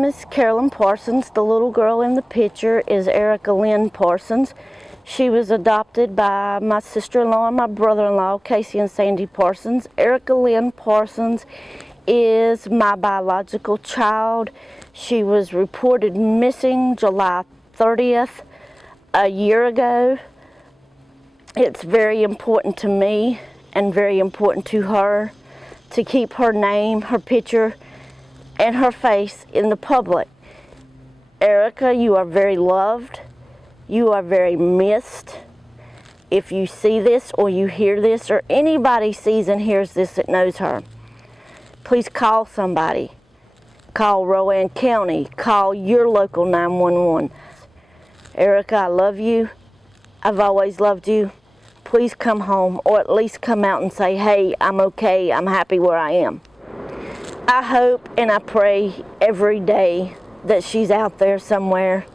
name is Carolyn Parsons. The little girl in the picture is Erica Lynn Parsons. She was adopted by my sister-in-law and my brother-in-law, Casey and Sandy Parsons. Erica Lynn Parsons is my biological child. She was reported missing July 30th, a year ago. It's very important to me and very important to her to keep her name, her picture, and her face in the public. Erica, you are very loved. You are very missed. If you see this or you hear this or anybody sees and hears this that knows her, please call somebody. Call Rowan County. Call your local 911. Erica, I love you. I've always loved you. Please come home, or at least come out and say, hey, I'm okay, I'm happy where I am. I hope and I pray every day that she's out there somewhere.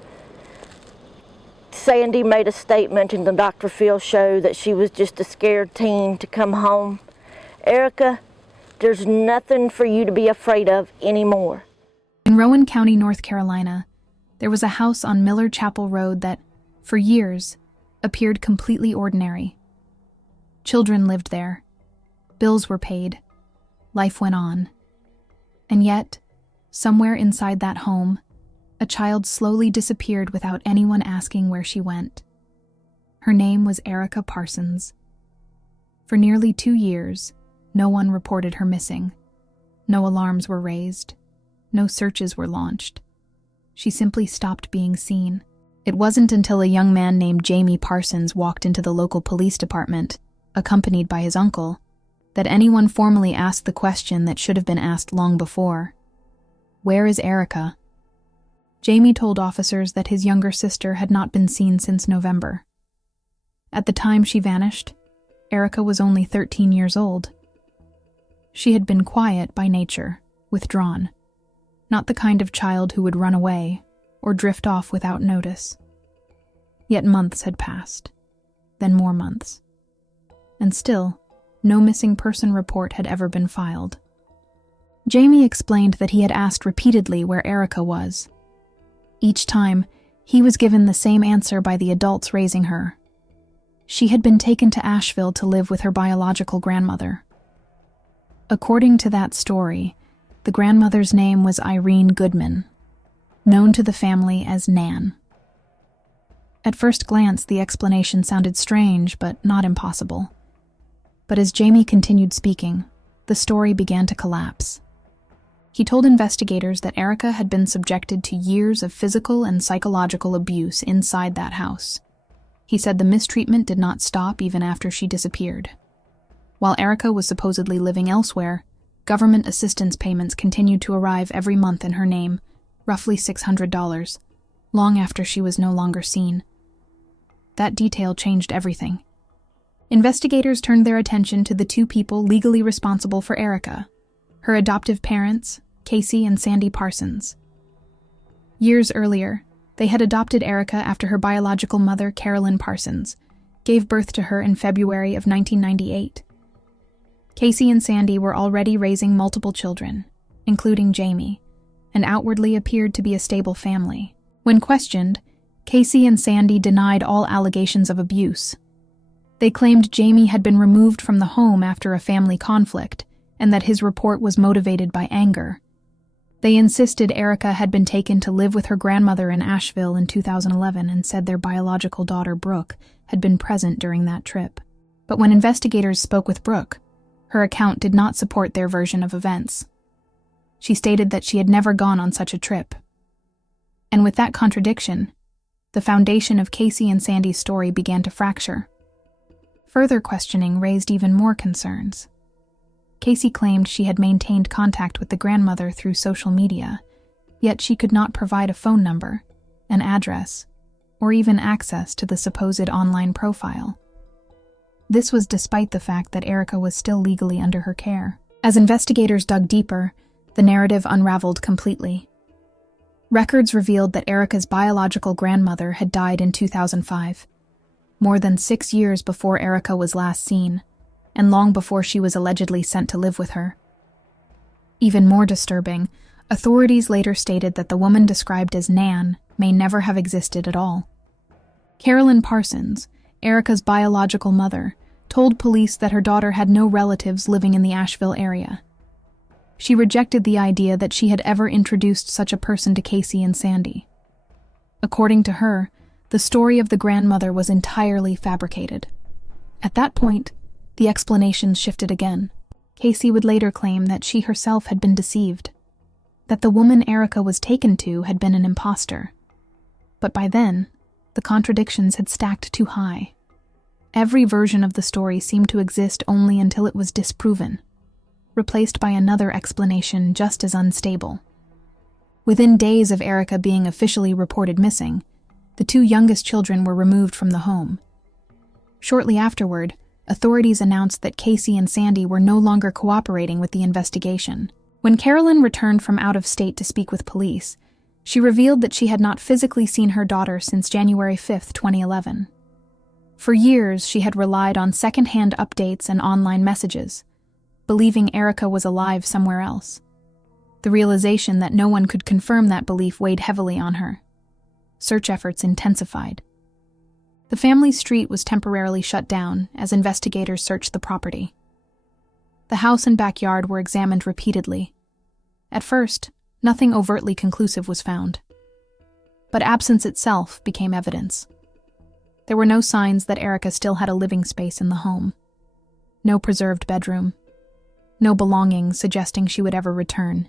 Sandy made a statement in the Dr. Phil show that she was just a scared teen to come home. Erica, there's nothing for you to be afraid of anymore. In Rowan County, North Carolina, there was a house on Miller Chapel Road that, for years, appeared completely ordinary. Children lived there. Bills were paid. Life went on. And yet, somewhere inside that home, a child slowly disappeared without anyone asking where she went. Her name was Erica Parsons. For nearly 2 years, no one reported her missing. No alarms were raised. No searches were launched. She simply stopped being seen. It wasn't until a young man named Jamie Parsons walked into the local police department, accompanied by his uncle, that anyone formally asked the question that should have been asked long before. Where is Erica? Jamie told officers that his younger sister had not been seen since November. At the time she vanished, Erica was only 13 years old. She had been quiet by nature, withdrawn, not the kind of child who would run away or drift off without notice. Yet months had passed, then more months. And still, no missing person report had ever been filed. Jamie explained that he had asked repeatedly where Erica was. Each time, he was given the same answer by the adults raising her. She had been taken to Asheville to live with her biological grandmother. According to that story, the grandmother's name was Irene Goodman, known to the family as Nan. At first glance, the explanation sounded strange, but not impossible. But as Jamie continued speaking, the story began to collapse. He told investigators that Erica had been subjected to years of physical and psychological abuse inside that house. He said the mistreatment did not stop even after she disappeared. While Erica was supposedly living elsewhere, government assistance payments continued to arrive every month in her name, roughly $600, long after she was no longer seen. That detail changed everything. Investigators turned their attention to the 2 people legally responsible for Erica, her adoptive parents, Casey and Sandy Parsons. Years earlier, they had adopted Erica after her biological mother, Carolyn Parsons, gave birth to her in February of 1998. Casey and Sandy were already raising multiple children, including Jamie, and outwardly appeared to be a stable family. When questioned, Casey and Sandy denied all allegations of abuse. They claimed Jamie had been removed from the home after a family conflict, and that his report was motivated by anger. They insisted Erica had been taken to live with her grandmother in Asheville in 2011 and said their biological daughter, Brooke, had been present during that trip. But when investigators spoke with Brooke, her account did not support their version of events. She stated that she had never gone on such a trip. And with that contradiction, the foundation of Casey and Sandy's story began to fracture. Further questioning raised even more concerns. Casey claimed she had maintained contact with the grandmother through social media, yet she could not provide a phone number, an address, or even access to the supposed online profile. This was despite the fact that Erica was still legally under her care. As investigators dug deeper, the narrative unraveled completely. Records revealed that Erica's biological grandmother had died in 2005, more than 6 years before Erica was last seen, and long before she was allegedly sent to live with her. Even more disturbing, Authorities later stated that the woman described as Nan may never have existed at all. Carolyn Parsons, Erica's biological mother, told police that her daughter had no relatives living in the Asheville area. She rejected the idea that she had ever introduced such a person to Casey and Sandy. According to her, the story of the grandmother was entirely fabricated. At that point, the explanations shifted again. Casey would later claim that she herself had been deceived, that the woman Erica was taken to had been an imposter. But by then, the contradictions had stacked too high. Every version of the story seemed to exist only until it was disproven, replaced by another explanation just as unstable. Within days of Erica being officially reported missing, the two youngest children were removed from the home. Shortly afterward, authorities announced that Casey and Sandy were no longer cooperating with the investigation. When Carolyn returned from out of state to speak with police, she revealed that she had not physically seen her daughter since January 5, 2011. For years, she had relied on second-hand updates and online messages, believing Erica was alive somewhere else. The realization that no one could confirm that belief weighed heavily on her. Search efforts intensified. The family street was temporarily shut down as investigators searched the property. The house and backyard were examined repeatedly. At first, nothing overtly conclusive was found. But absence itself became evidence. There were no signs that Erica still had a living space in the home. No preserved bedroom. No belongings suggesting she would ever return.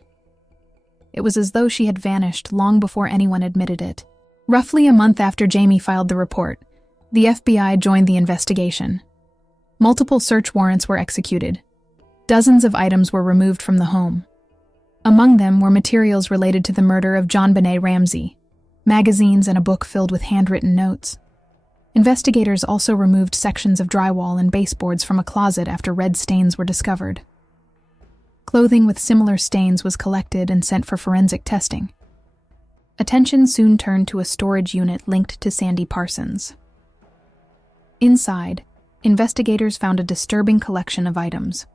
It was as though she had vanished long before anyone admitted it. Roughly a month after Jamie filed the report, the FBI joined the investigation. Multiple search warrants were executed. Dozens of items were removed from the home. Among them were materials related to the murder of John Benet Ramsey, magazines and a book filled with handwritten notes. Investigators also removed sections of drywall and baseboards from a closet after red stains were discovered. Clothing with similar stains was collected and sent for forensic testing. Attention soon turned to a storage unit linked to Sandy Parsons. Inside, investigators found a disturbing collection of items: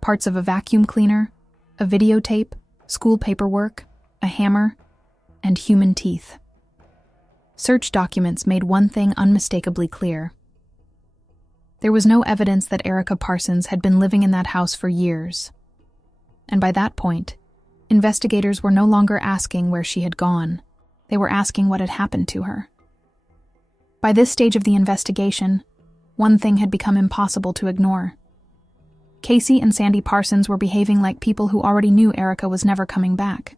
parts of a vacuum cleaner, a videotape, school paperwork, a hammer, and human teeth. Search documents made one thing unmistakably clear. There was no evidence that Erica Parsons had been living in that house for years. And by that point, investigators were no longer asking where she had gone. They were asking what had happened to her. By this stage of the investigation, one thing had become impossible to ignore. Casey and Sandy Parsons were behaving like people who already knew Erica was never coming back.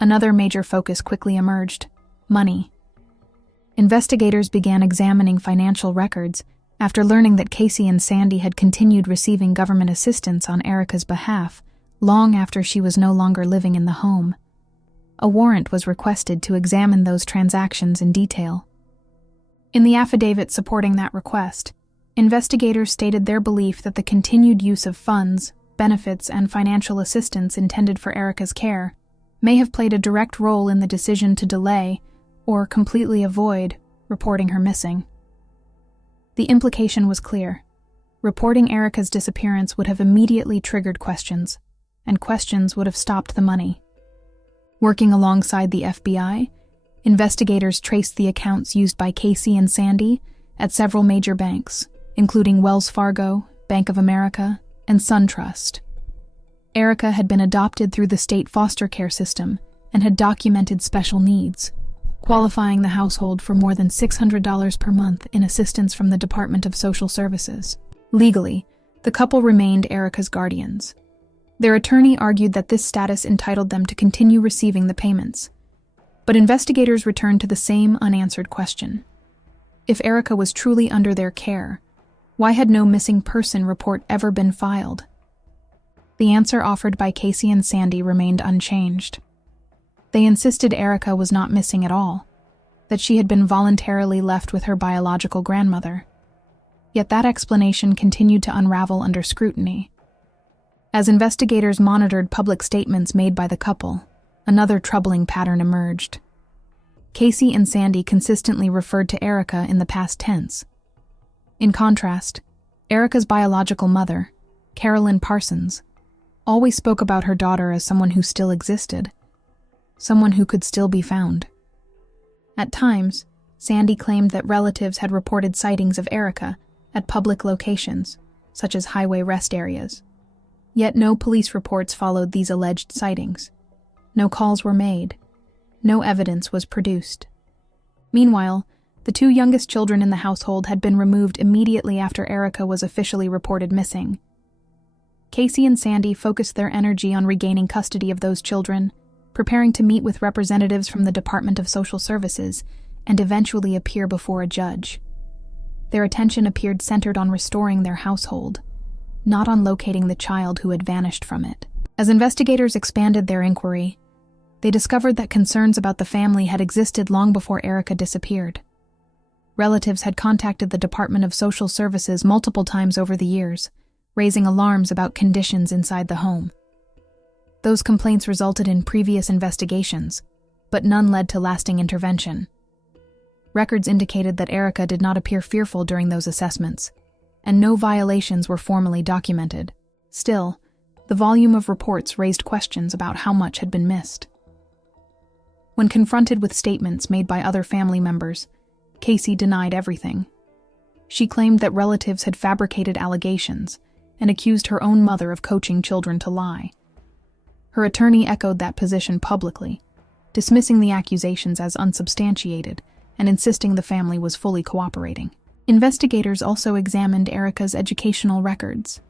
Another major focus quickly emerged: money. Investigators began examining financial records after learning that Casey and Sandy had continued receiving government assistance on Erica's behalf long after she was no longer living in the home. A warrant was requested to examine those transactions in detail. In the affidavit supporting that request, investigators stated their belief that the continued use of funds, benefits, and financial assistance intended for Erica's care may have played a direct role in the decision to delay, or completely avoid, reporting her missing. The implication was clear. Reporting Erica's disappearance would have immediately triggered questions, and questions would have stopped the money. Working alongside the FBI, investigators traced the accounts used by Casey and Sandy at several major banks, including Wells Fargo, Bank of America, and SunTrust. Erica had been adopted through the state foster care system and had documented special needs, qualifying the household for more than $600 per month in assistance from the Department of Social Services. Legally, the couple remained Erica's guardians. Their attorney argued that this status entitled them to continue receiving the payments. But investigators returned to the same unanswered question. If Erica was truly under their care, why had no missing person report ever been filed? The answer offered by Casey and Sandy remained unchanged. They insisted Erica was not missing at all, that she had been voluntarily left with her biological grandmother. Yet that explanation continued to unravel under scrutiny. As investigators monitored public statements made by the couple, another troubling pattern emerged. Casey and Sandy consistently referred to Erica in the past tense. In contrast, Erica's biological mother, Carolyn Parsons, always spoke about her daughter as someone who still existed, someone who could still be found. At times, Sandy claimed that relatives had reported sightings of Erica at public locations, such as highway rest areas. Yet no police reports followed these alleged sightings. No calls were made. No evidence was produced. Meanwhile, the two youngest children in the household had been removed immediately after Erica was officially reported missing. Casey and Sandy focused their energy on regaining custody of those children, preparing to meet with representatives from the Department of Social Services and eventually appear before a judge. Their attention appeared centered on restoring their household, not on locating the child who had vanished from it. As investigators expanded their inquiry, they discovered that concerns about the family had existed long before Erica disappeared. Relatives had contacted the Department of Social Services multiple times over the years, raising alarms about conditions inside the home. Those complaints resulted in previous investigations, but none led to lasting intervention. Records indicated that Erica did not appear fearful during those assessments, and no violations were formally documented. Still, the volume of reports raised questions about how much had been missed. When confronted with statements made by other family members, Casey denied everything. She claimed that relatives had fabricated allegations and accused her own mother of coaching children to lie. Her attorney echoed that position publicly, dismissing the accusations as unsubstantiated and insisting the family was fully cooperating. Investigators also examined Erica's educational records.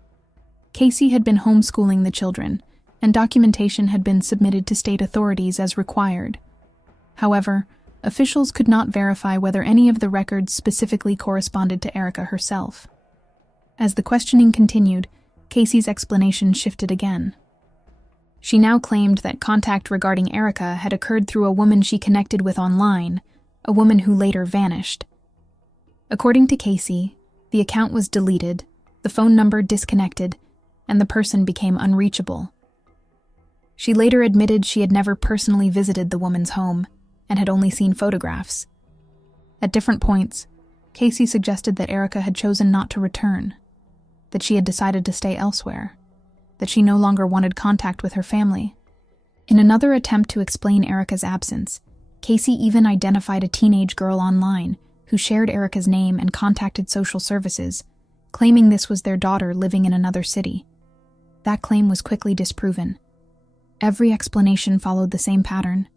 Casey had been homeschooling the children, and documentation had been submitted to state authorities as required. However, officials could not verify whether any of the records specifically corresponded to Erica herself. As the questioning continued, Casey's explanation shifted again. She now claimed that contact regarding Erica had occurred through a woman she connected with online, a woman who later vanished. According to Casey, the account was deleted, the phone number disconnected, and the person became unreachable. She later admitted she had never personally visited the woman's home and had only seen photographs. At different points, Casey suggested that Erica had chosen not to return, that she had decided to stay elsewhere, that she no longer wanted contact with her family. In another attempt to explain Erica's absence, Casey even identified a teenage girl online who shared Erica's name and contacted social services, claiming this was their daughter living in another city. That claim was quickly disproven. Every explanation followed the same pattern.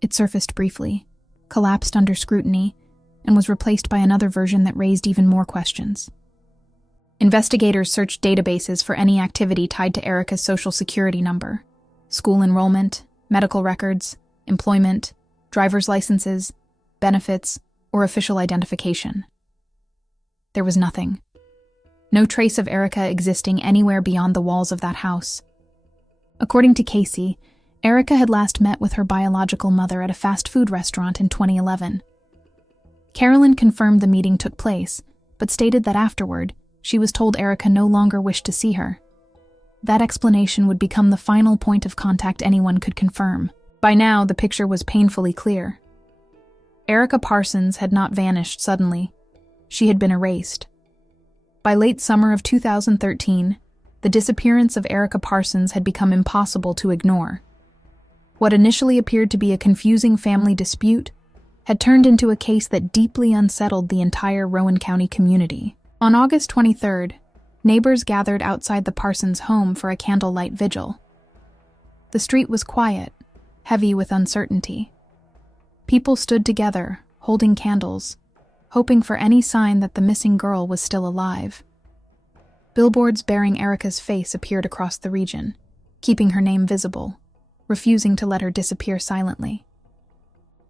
It surfaced briefly, collapsed under scrutiny, and was replaced by another version that raised even more questions. Investigators searched databases for any activity tied to Erica's social security number: school enrollment, medical records, employment, driver's licenses, benefits, or official identification. There was nothing. No trace of Erica existing anywhere beyond the walls of that house. According to Casey, Erica had last met with her biological mother at a fast food restaurant in 2011. Carolyn confirmed the meeting took place, but stated that afterward, she was told Erica no longer wished to see her. That explanation would become the final point of contact anyone could confirm. By now, the picture was painfully clear. Erica Parsons had not vanished suddenly. She had been erased. By late summer of 2013, the disappearance of Erica Parsons had become impossible to ignore. What initially appeared to be a confusing family dispute had turned into a case that deeply unsettled the entire Rowan County community. On August 23rd, neighbors gathered outside the Parsons home for a candlelight vigil. The street was quiet, heavy with uncertainty. People stood together, holding candles, hoping for any sign that the missing girl was still alive. Billboards bearing Erica's face appeared across the region, keeping her name visible, refusing to let her disappear silently.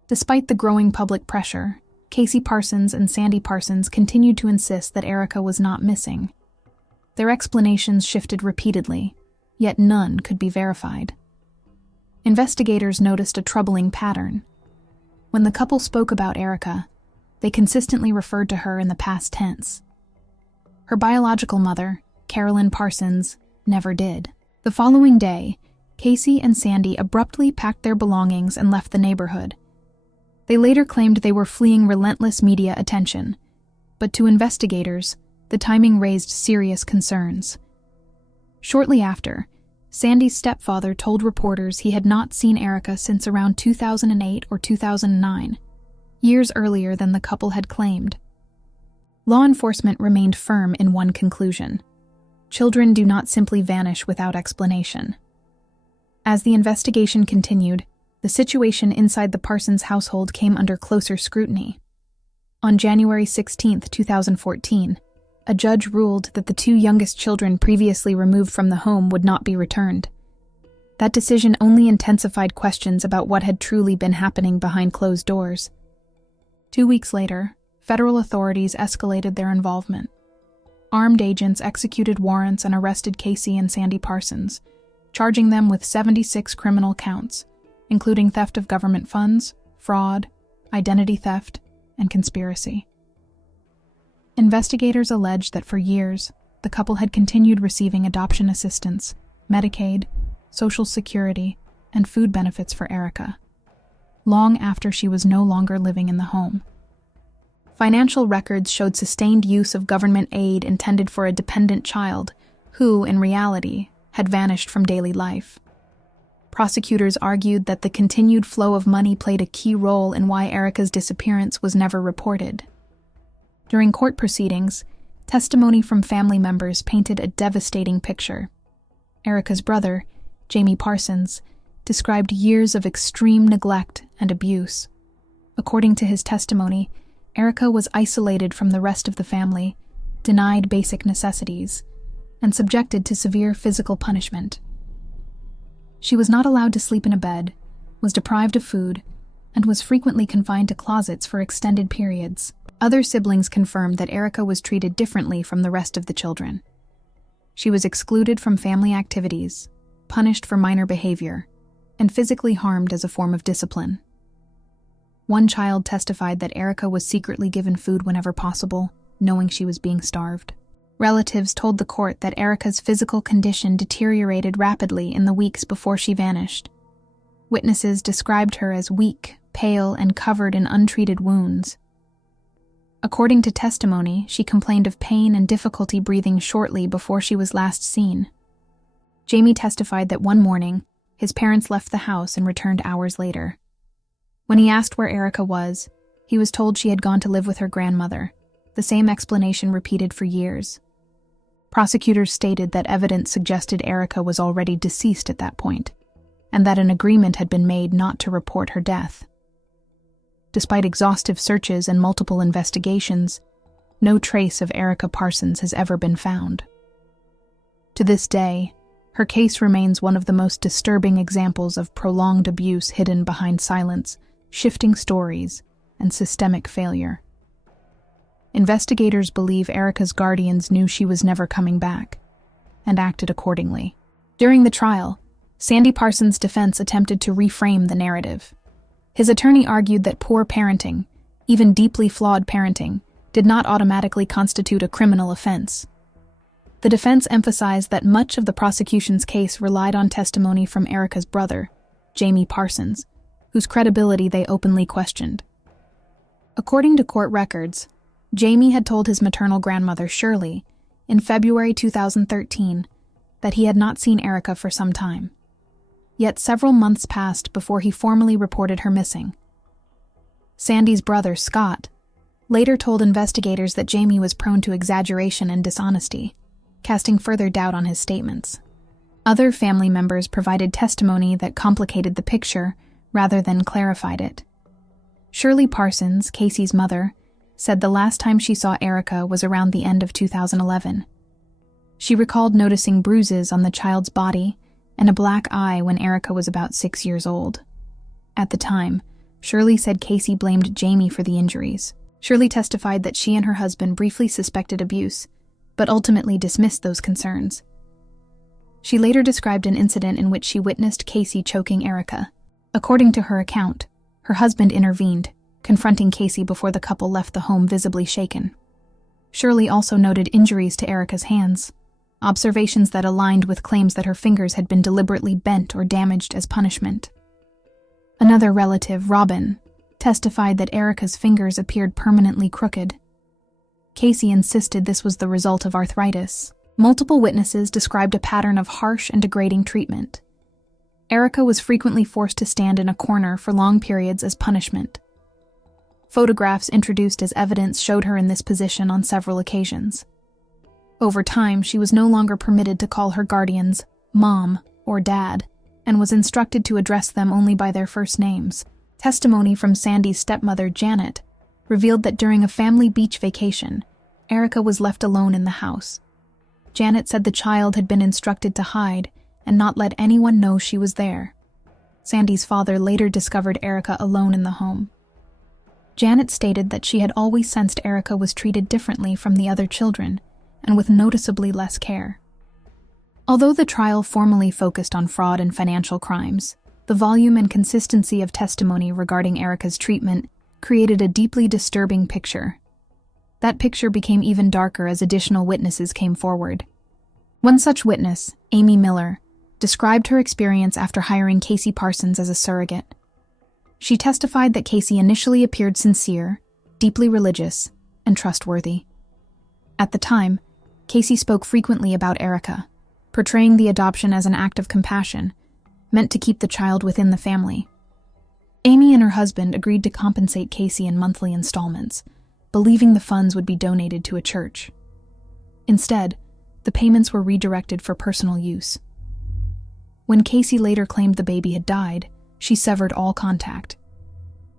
Despite the growing public pressure, Casey Parsons and Sandy Parsons continued to insist that Erica was not missing. Their explanations shifted repeatedly, yet none could be verified. Investigators noticed a troubling pattern. When the couple spoke about Erica, they consistently referred to her in the past tense. Her biological mother, Carolyn Parsons, never did. The following day, Casey and Sandy abruptly packed their belongings and left the neighborhood. They later claimed they were fleeing relentless media attention, but to investigators, the timing raised serious concerns. Shortly after, Sandy's stepfather told reporters he had not seen Erica since around 2008 or 2009, years earlier than the couple had claimed. Law enforcement remained firm in one conclusion: children do not simply vanish without explanation. As the investigation continued, the situation inside the Parsons household came under closer scrutiny. On January 16, 2014, a judge ruled that the two youngest children previously removed from the home would not be returned. That decision only intensified questions about what had truly been happening behind closed doors. 2 weeks later, federal authorities escalated their involvement. Armed agents executed warrants and arrested Casey and Sandy Parsons, charging them with 76 criminal counts, including theft of government funds, fraud, identity theft, and conspiracy. Investigators alleged that for years, the couple had continued receiving adoption assistance, Medicaid, Social Security, and food benefits for Erica, long after she was no longer living in the home. Financial records showed sustained use of government aid intended for a dependent child who, in reality, had vanished from daily life. Prosecutors argued that the continued flow of money played a key role in why Erica's disappearance was never reported. During court proceedings, testimony from family members painted a devastating picture. Erica's brother, Jamie Parsons, described years of extreme neglect and abuse. According to his testimony, Erica was isolated from the rest of the family, denied basic necessities, and subjected to severe physical punishment. She was not allowed to sleep in a bed, was deprived of food, and was frequently confined to closets for extended periods. Other siblings confirmed that Erica was treated differently from the rest of the children. She was excluded from family activities, punished for minor behavior, and physically harmed as a form of discipline. One child testified that Erica was secretly given food whenever possible, knowing she was being starved. Relatives told the court that Erica's physical condition deteriorated rapidly in the weeks before she vanished. Witnesses described her as weak, pale, and covered in untreated wounds. According to testimony, she complained of pain and difficulty breathing shortly before she was last seen. Jamie testified that one morning, his parents left the house and returned hours later. When he asked where Erica was, he was told she had gone to live with her grandmother, the same explanation repeated for years. Prosecutors stated that evidence suggested Erica was already deceased at that point, and that an agreement had been made not to report her death. Despite exhaustive searches and multiple investigations, no trace of Erica Parsons has ever been found. To this day, her case remains one of the most disturbing examples of prolonged abuse hidden behind silence, shifting stories, and systemic failure. Investigators believe Erica's guardians knew she was never coming back, and acted accordingly. During the trial, Sandy Parsons' defense attempted to reframe the narrative. His attorney argued that poor parenting, even deeply flawed parenting, did not automatically constitute a criminal offense. The defense emphasized that much of the prosecution's case relied on testimony from Erica's brother, Jamie Parsons, whose credibility they openly questioned. According to court records, Jamie had told his maternal grandmother, Shirley, in February 2013, that he had not seen Erica for some time. Yet several months passed before he formally reported her missing. Sandy's brother, Scott, later told investigators that Jamie was prone to exaggeration and dishonesty, casting further doubt on his statements. Other family members provided testimony that complicated the picture rather than clarified it. Shirley Parsons, Casey's mother, said the last time she saw Erica was around the end of 2011. She recalled noticing bruises on the child's body and a black eye when Erica was about 6 years old. At the time, Shirley said Casey blamed Jamie for the injuries. Shirley testified that she and her husband briefly suspected abuse, but ultimately dismissed those concerns. She later described an incident in which she witnessed Casey choking Erica. According to her account, her husband intervened, confronting Casey before the couple left the home visibly shaken. Shirley also noted injuries to Erica's hands, observations that aligned with claims that her fingers had been deliberately bent or damaged as punishment. Another relative, Robin, testified that Erica's fingers appeared permanently crooked. Casey insisted this was the result of arthritis. Multiple witnesses described a pattern of harsh and degrading treatment. Erica was frequently forced to stand in a corner for long periods as punishment. Photographs introduced as evidence showed her in this position on several occasions. Over time, she was no longer permitted to call her guardians Mom or Dad, and was instructed to address them only by their first names. Testimony from Sandy's stepmother, Janet, revealed that during a family beach vacation, Erica was left alone in the house. Janet said the child had been instructed to hide and not let anyone know she was there. Sandy's father later discovered Erica alone in the home. Janet stated that she had always sensed Erica was treated differently from the other children and with noticeably less care. Although the trial formally focused on fraud and financial crimes, the volume and consistency of testimony regarding Erica's treatment created a deeply disturbing picture. That picture became even darker as additional witnesses came forward. One such witness, Amy Miller, described her experience after hiring Casey Parsons as a surrogate. She testified that Casey initially appeared sincere, deeply religious, and trustworthy. At the time, Casey spoke frequently about Erica, portraying the adoption as an act of compassion, meant to keep the child within the family. Amy and her husband agreed to compensate Casey in monthly installments, believing the funds would be donated to a church. Instead, the payments were redirected for personal use. When Casey later claimed the baby had died, she severed all contact.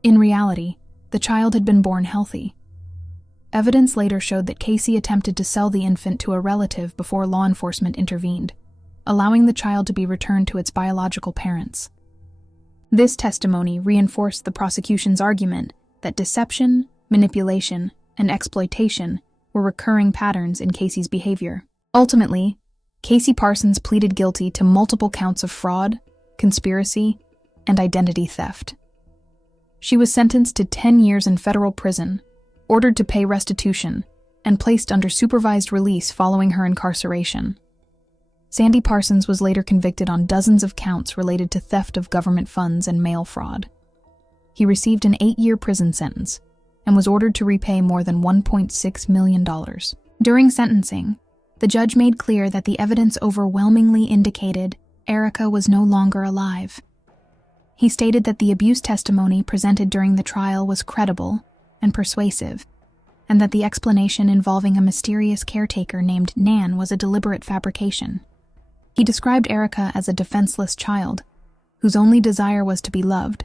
In reality, the child had been born healthy. Evidence later showed that Casey attempted to sell the infant to a relative before law enforcement intervened, allowing the child to be returned to its biological parents. This testimony reinforced the prosecution's argument that deception, manipulation, and exploitation were recurring patterns in Casey's behavior. Ultimately, Casey Parsons pleaded guilty to multiple counts of fraud, conspiracy, and identity theft. She was sentenced to 10 years in federal prison, ordered to pay restitution, and placed under supervised release following her incarceration. Sandy Parsons was later convicted on dozens of counts related to theft of government funds and mail fraud. He received an 8-year prison sentence and was ordered to repay more than $1.6 million. During sentencing, the judge made clear that the evidence overwhelmingly indicated Erica was no longer alive. He stated that the abuse testimony presented during the trial was credible and persuasive, and that the explanation involving a mysterious caretaker named Nan was a deliberate fabrication. He described Erica as a defenseless child, whose only desire was to be loved,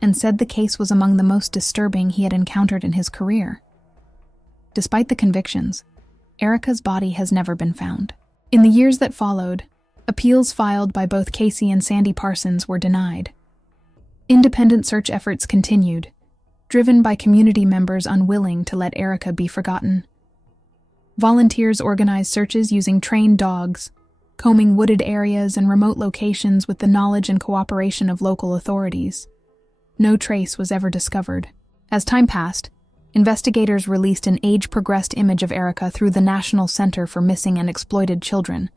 and said the case was among the most disturbing he had encountered in his career. Despite the convictions, Erica's body has never been found. In the years that followed, appeals filed by both Casey and Sandy Parsons were denied. Independent search efforts continued, driven by community members unwilling to let Erica be forgotten. Volunteers organized searches using trained dogs, combing wooded areas and remote locations with the knowledge and cooperation of local authorities. No trace was ever discovered. As time passed, investigators released an age-progressed image of Erica through the National Center for Missing and Exploited Children,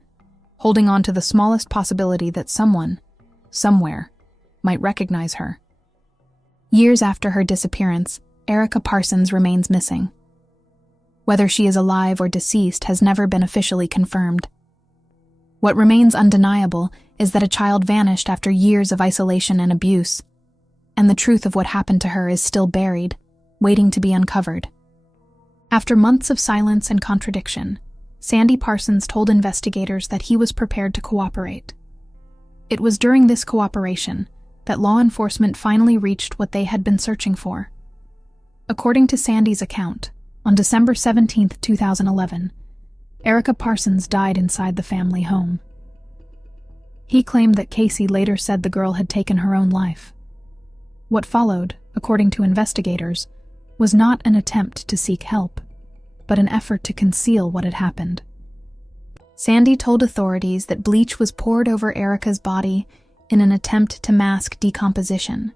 holding on to the smallest possibility that someone, somewhere, might recognize her. Years after her disappearance, Erica Parsons remains missing. Whether she is alive or deceased has never been officially confirmed. What remains undeniable is that a child vanished after years of isolation and abuse, and the truth of what happened to her is still buried, waiting to be uncovered. After months of silence and contradiction, Sandy Parsons told investigators that he was prepared to cooperate. It was during this cooperation that law enforcement finally reached what they had been searching for. According to Sandy's account, on December 17, 2011, Erica Parsons died inside the family home. He claimed that Casey later said the girl had taken her own life. What followed, according to investigators, was not an attempt to seek help, but an effort to conceal what had happened. Sandy told authorities that bleach was poured over Erica's body in an attempt to mask decomposition.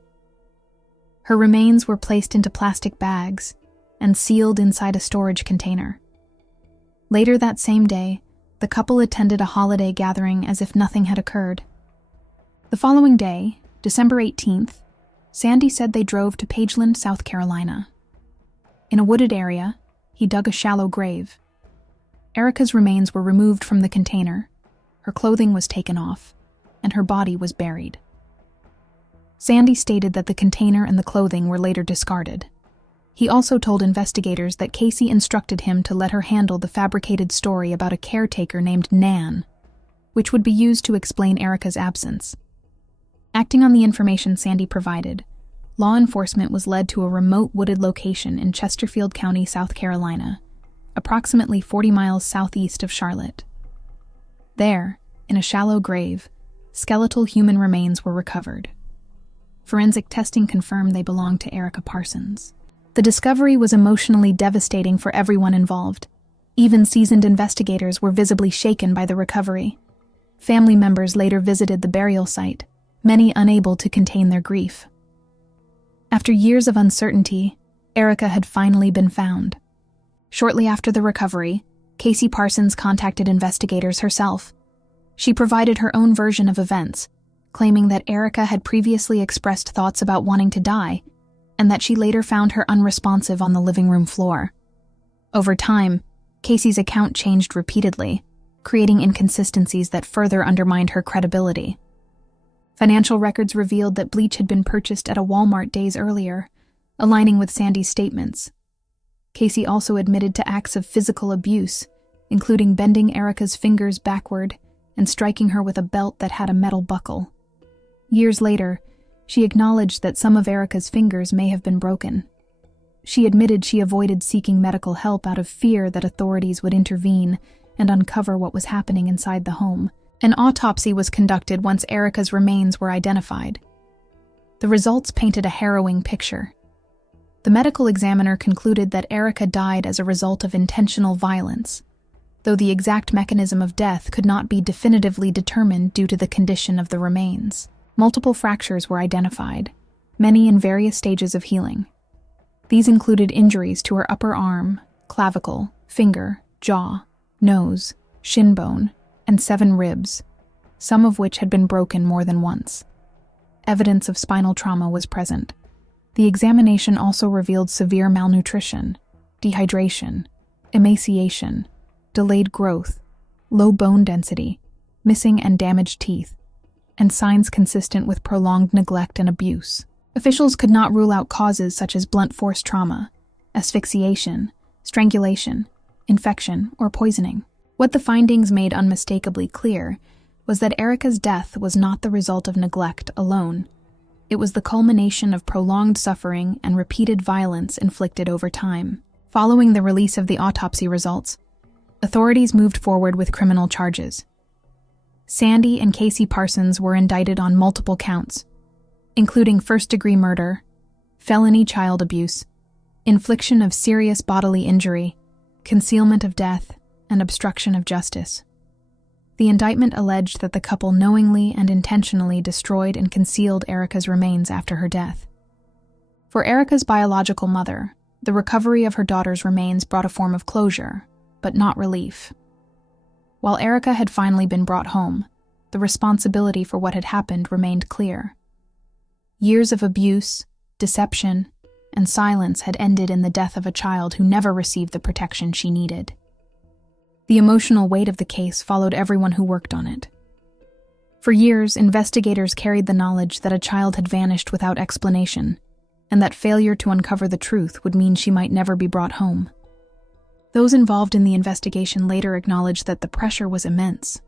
Her remains were placed into plastic bags and sealed inside a storage container. Later that same day, the couple attended a holiday gathering as if nothing had occurred. The following day, December 18th, Sandy said they drove to Pageland, South Carolina. In a wooded area, he dug a shallow grave. Erica's remains were removed from the container, her clothing was taken off, and her body was buried. Sandy stated that the container and the clothing were later discarded. He also told investigators that Casey instructed him to let her handle the fabricated story about a caretaker named Nan, which would be used to explain Erica's absence. Acting on the information Sandy provided, law enforcement was led to a remote wooded location in Chesterfield County, South Carolina, approximately 40 miles southeast of Charlotte. There, in a shallow grave, skeletal human remains were recovered. Forensic testing confirmed they belonged to Erica Parsons. The discovery was emotionally devastating for everyone involved. Even seasoned investigators were visibly shaken by the recovery. Family members later visited the burial site, many unable to contain their grief. After years of uncertainty, Erica had finally been found. Shortly after the recovery, Casey Parsons contacted investigators herself. She provided her own version of events, claiming that Erica had previously expressed thoughts about wanting to die, and that she later found her unresponsive on the living room floor. Over time, Casey's account changed repeatedly, creating inconsistencies that further undermined her credibility. Financial records revealed that bleach had been purchased at a Walmart days earlier, aligning with Sandy's statements. Casey also admitted to acts of physical abuse, including bending Erica's fingers backward and striking her with a belt that had a metal buckle. Years later, she acknowledged that some of Erica's fingers may have been broken. She admitted she avoided seeking medical help out of fear that authorities would intervene and uncover what was happening inside the home. An autopsy was conducted once Erica's remains were identified. The results painted a harrowing picture. The medical examiner concluded that Erica died as a result of intentional violence, though the exact mechanism of death could not be definitively determined due to the condition of the remains. Multiple fractures were identified, many in various stages of healing. These included injuries to her upper arm, clavicle, finger, jaw, nose, shin bone, and 7 ribs, some of which had been broken more than once. Evidence of spinal trauma was present. The examination also revealed severe malnutrition, dehydration, emaciation, delayed growth, low bone density, missing and damaged teeth, and signs consistent with prolonged neglect and abuse. Officials could not rule out causes such as blunt force trauma, asphyxiation, strangulation, infection, or poisoning. What the findings made unmistakably clear was that Erica's death was not the result of neglect alone. It was the culmination of prolonged suffering and repeated violence inflicted over time. Following the release of the autopsy results, authorities moved forward with criminal charges. Sandy and Casey Parsons were indicted on multiple counts, including first-degree murder, felony child abuse, infliction of serious bodily injury, concealment of death, and obstruction of justice. The indictment alleged that the couple knowingly and intentionally destroyed and concealed Erica's remains after her death. For Erica's biological mother, the recovery of her daughter's remains brought a form of closure, but not relief. While Erica had finally been brought home, the responsibility for what had happened remained clear. Years of abuse, deception, and silence had ended in the death of a child who never received the protection she needed. The emotional weight of the case followed everyone who worked on it. For years, investigators carried the knowledge that a child had vanished without explanation, and that failure to uncover the truth would mean she might never be brought home. Those involved in the investigation later acknowledged that the pressure was immense.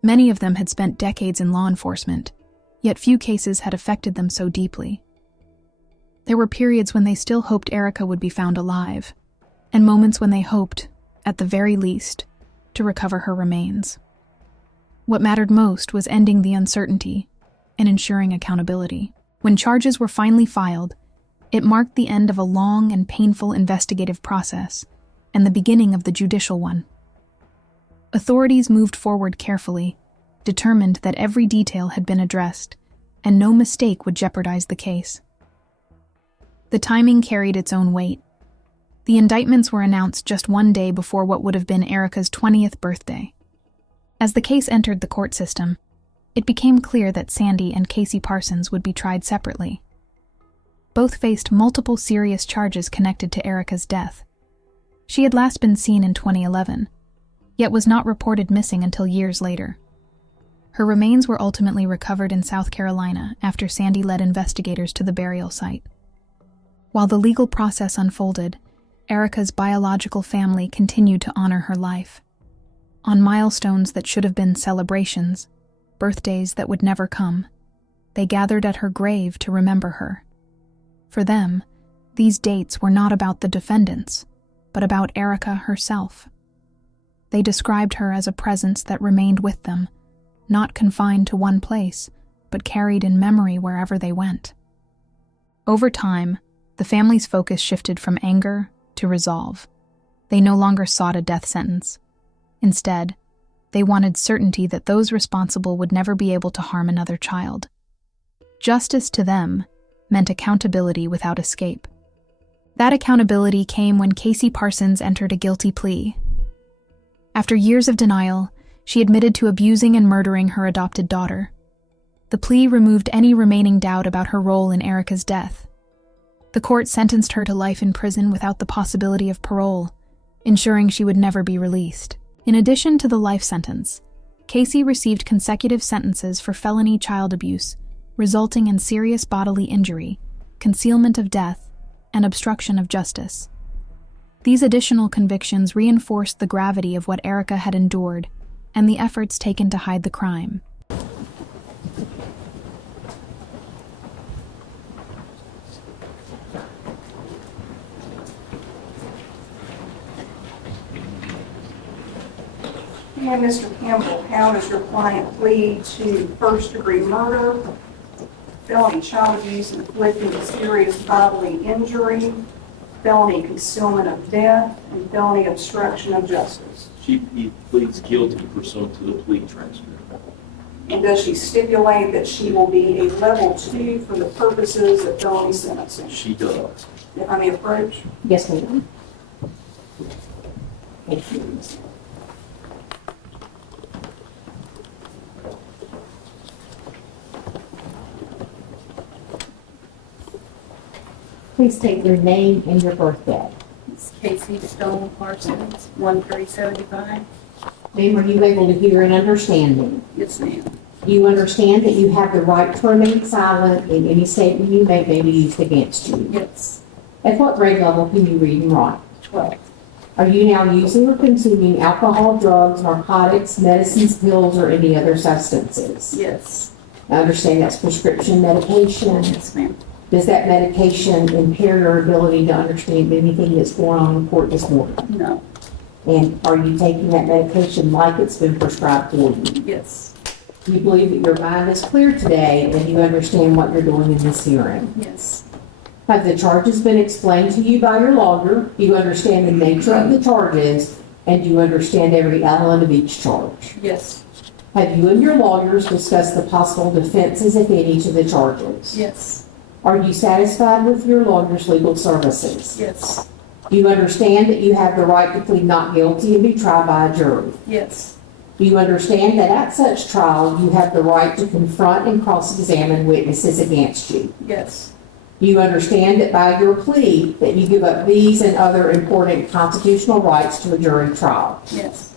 Many of them had spent decades in law enforcement, yet few cases had affected them so deeply. There were periods when they still hoped Erica would be found alive, and moments when they hoped, at the very least, to recover her remains. What mattered most was ending the uncertainty and ensuring accountability. When charges were finally filed, it marked the end of a long and painful investigative process and the beginning of the judicial one. Authorities moved forward carefully, determined that every detail had been addressed and no mistake would jeopardize the case. The timing carried its own weight. The indictments were announced just one day before what would have been Erica's 20th birthday. As the case entered the court system, it became clear that Sandy and Casey Parsons would be tried separately. Both faced multiple serious charges connected to Erica's death. She had last been seen in 2011, yet was not reported missing until years later. Her remains were ultimately recovered in South Carolina after Sandy led investigators to the burial site. While the legal process unfolded, Erica's biological family continued to honor her life. On milestones that should have been celebrations, birthdays that would never come, they gathered at her grave to remember her. For them, these dates were not about the defendants, but about Erica herself. They described her as a presence that remained with them, not confined to one place, but carried in memory wherever they went. Over time, the family's focus shifted from anger to resolve. They no longer sought a death sentence. Instead, they wanted certainty that those responsible would never be able to harm another child. Justice to them meant accountability without escape. That accountability came when Casey Parsons entered a guilty plea. After years of denial, she admitted to abusing and murdering her adopted daughter. The plea removed any remaining doubt about her role in Erica's death. The court sentenced her to life in prison without the possibility of parole, ensuring she would never be released. In addition to the life sentence, Casey received consecutive sentences for felony child abuse, resulting in serious bodily injury, concealment of death, and obstruction of justice. These additional convictions reinforced the gravity of what Erica had endured and the efforts taken to hide the crime. And Mr. Campbell, how does your client plead to first-degree murder, felony child abuse inflicting serious bodily injury, felony concealment of death, and felony obstruction of justice? He pleads guilty pursuant to the plea transcript. And does she stipulate that she will be a level 2 for the purposes of felony sentencing? She does. If I may approach? Yes, ma'am. Thank you. Please state your name and your birthday. It's Casey Stone Parsons, 1375. Ma'am, are you able to hear and understand me? Yes, ma'am. Do you understand that you have the right to remain silent and any statement you make may be used against you? Yes, At what grade level can you read and write? 12. Are you now using or consuming alcohol, drugs, narcotics, medicines, pills, or any other substances? Yes, I understand that's prescription medication. yes, ma'am. Does that medication impair your ability to understand anything that's going on in court this morning? No, And are you taking that medication like it's been prescribed for you? yes, Do you believe that your mind is clear today and you understand what you're doing in this hearing? yes, Have the charges been explained to you by your lawyer? Do you understand the nature of the charges? And do you understand every element of each charge? yes, Have you and your lawyers discussed the possible defenses, if any, to the charges? yes, Are you satisfied with your lawyer's legal services? yes, Do you understand that you have the right to plead not guilty and be tried by a jury? yes, Do you understand that at such trial, you have the right to confront and cross-examine witnesses against you? yes, Do you understand that by your plea, that you give up these and other important constitutional rights to a jury trial? yes,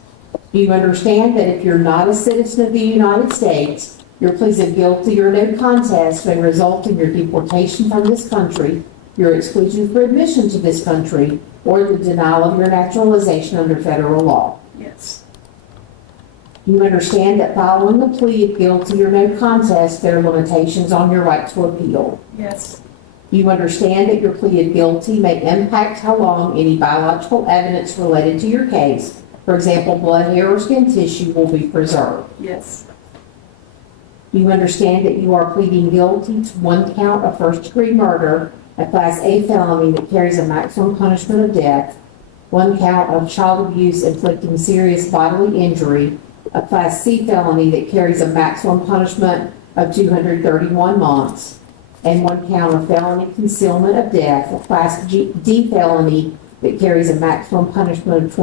Do you understand that if you're not a citizen of the United States, your pleas of guilty or no contest may result in your deportation from this country, your exclusion for admission to this country, or the denial of your naturalization under federal law? yes, Do you understand that following the plea of guilty or no contest, there are limitations on your right to appeal? yes, Do you understand that your plea of guilty may impact how long any biological evidence related to your case, for example, blood, hair, or skin tissue, will be preserved? yes, Do you understand that you are pleading guilty to one count of first-degree murder, a Class A felony that carries a maximum punishment of death, one count of child abuse inflicting serious bodily injury, a Class C felony that carries a maximum punishment of 231 months, and one count of felony concealment of death, a Class D felony that carries a maximum punishment of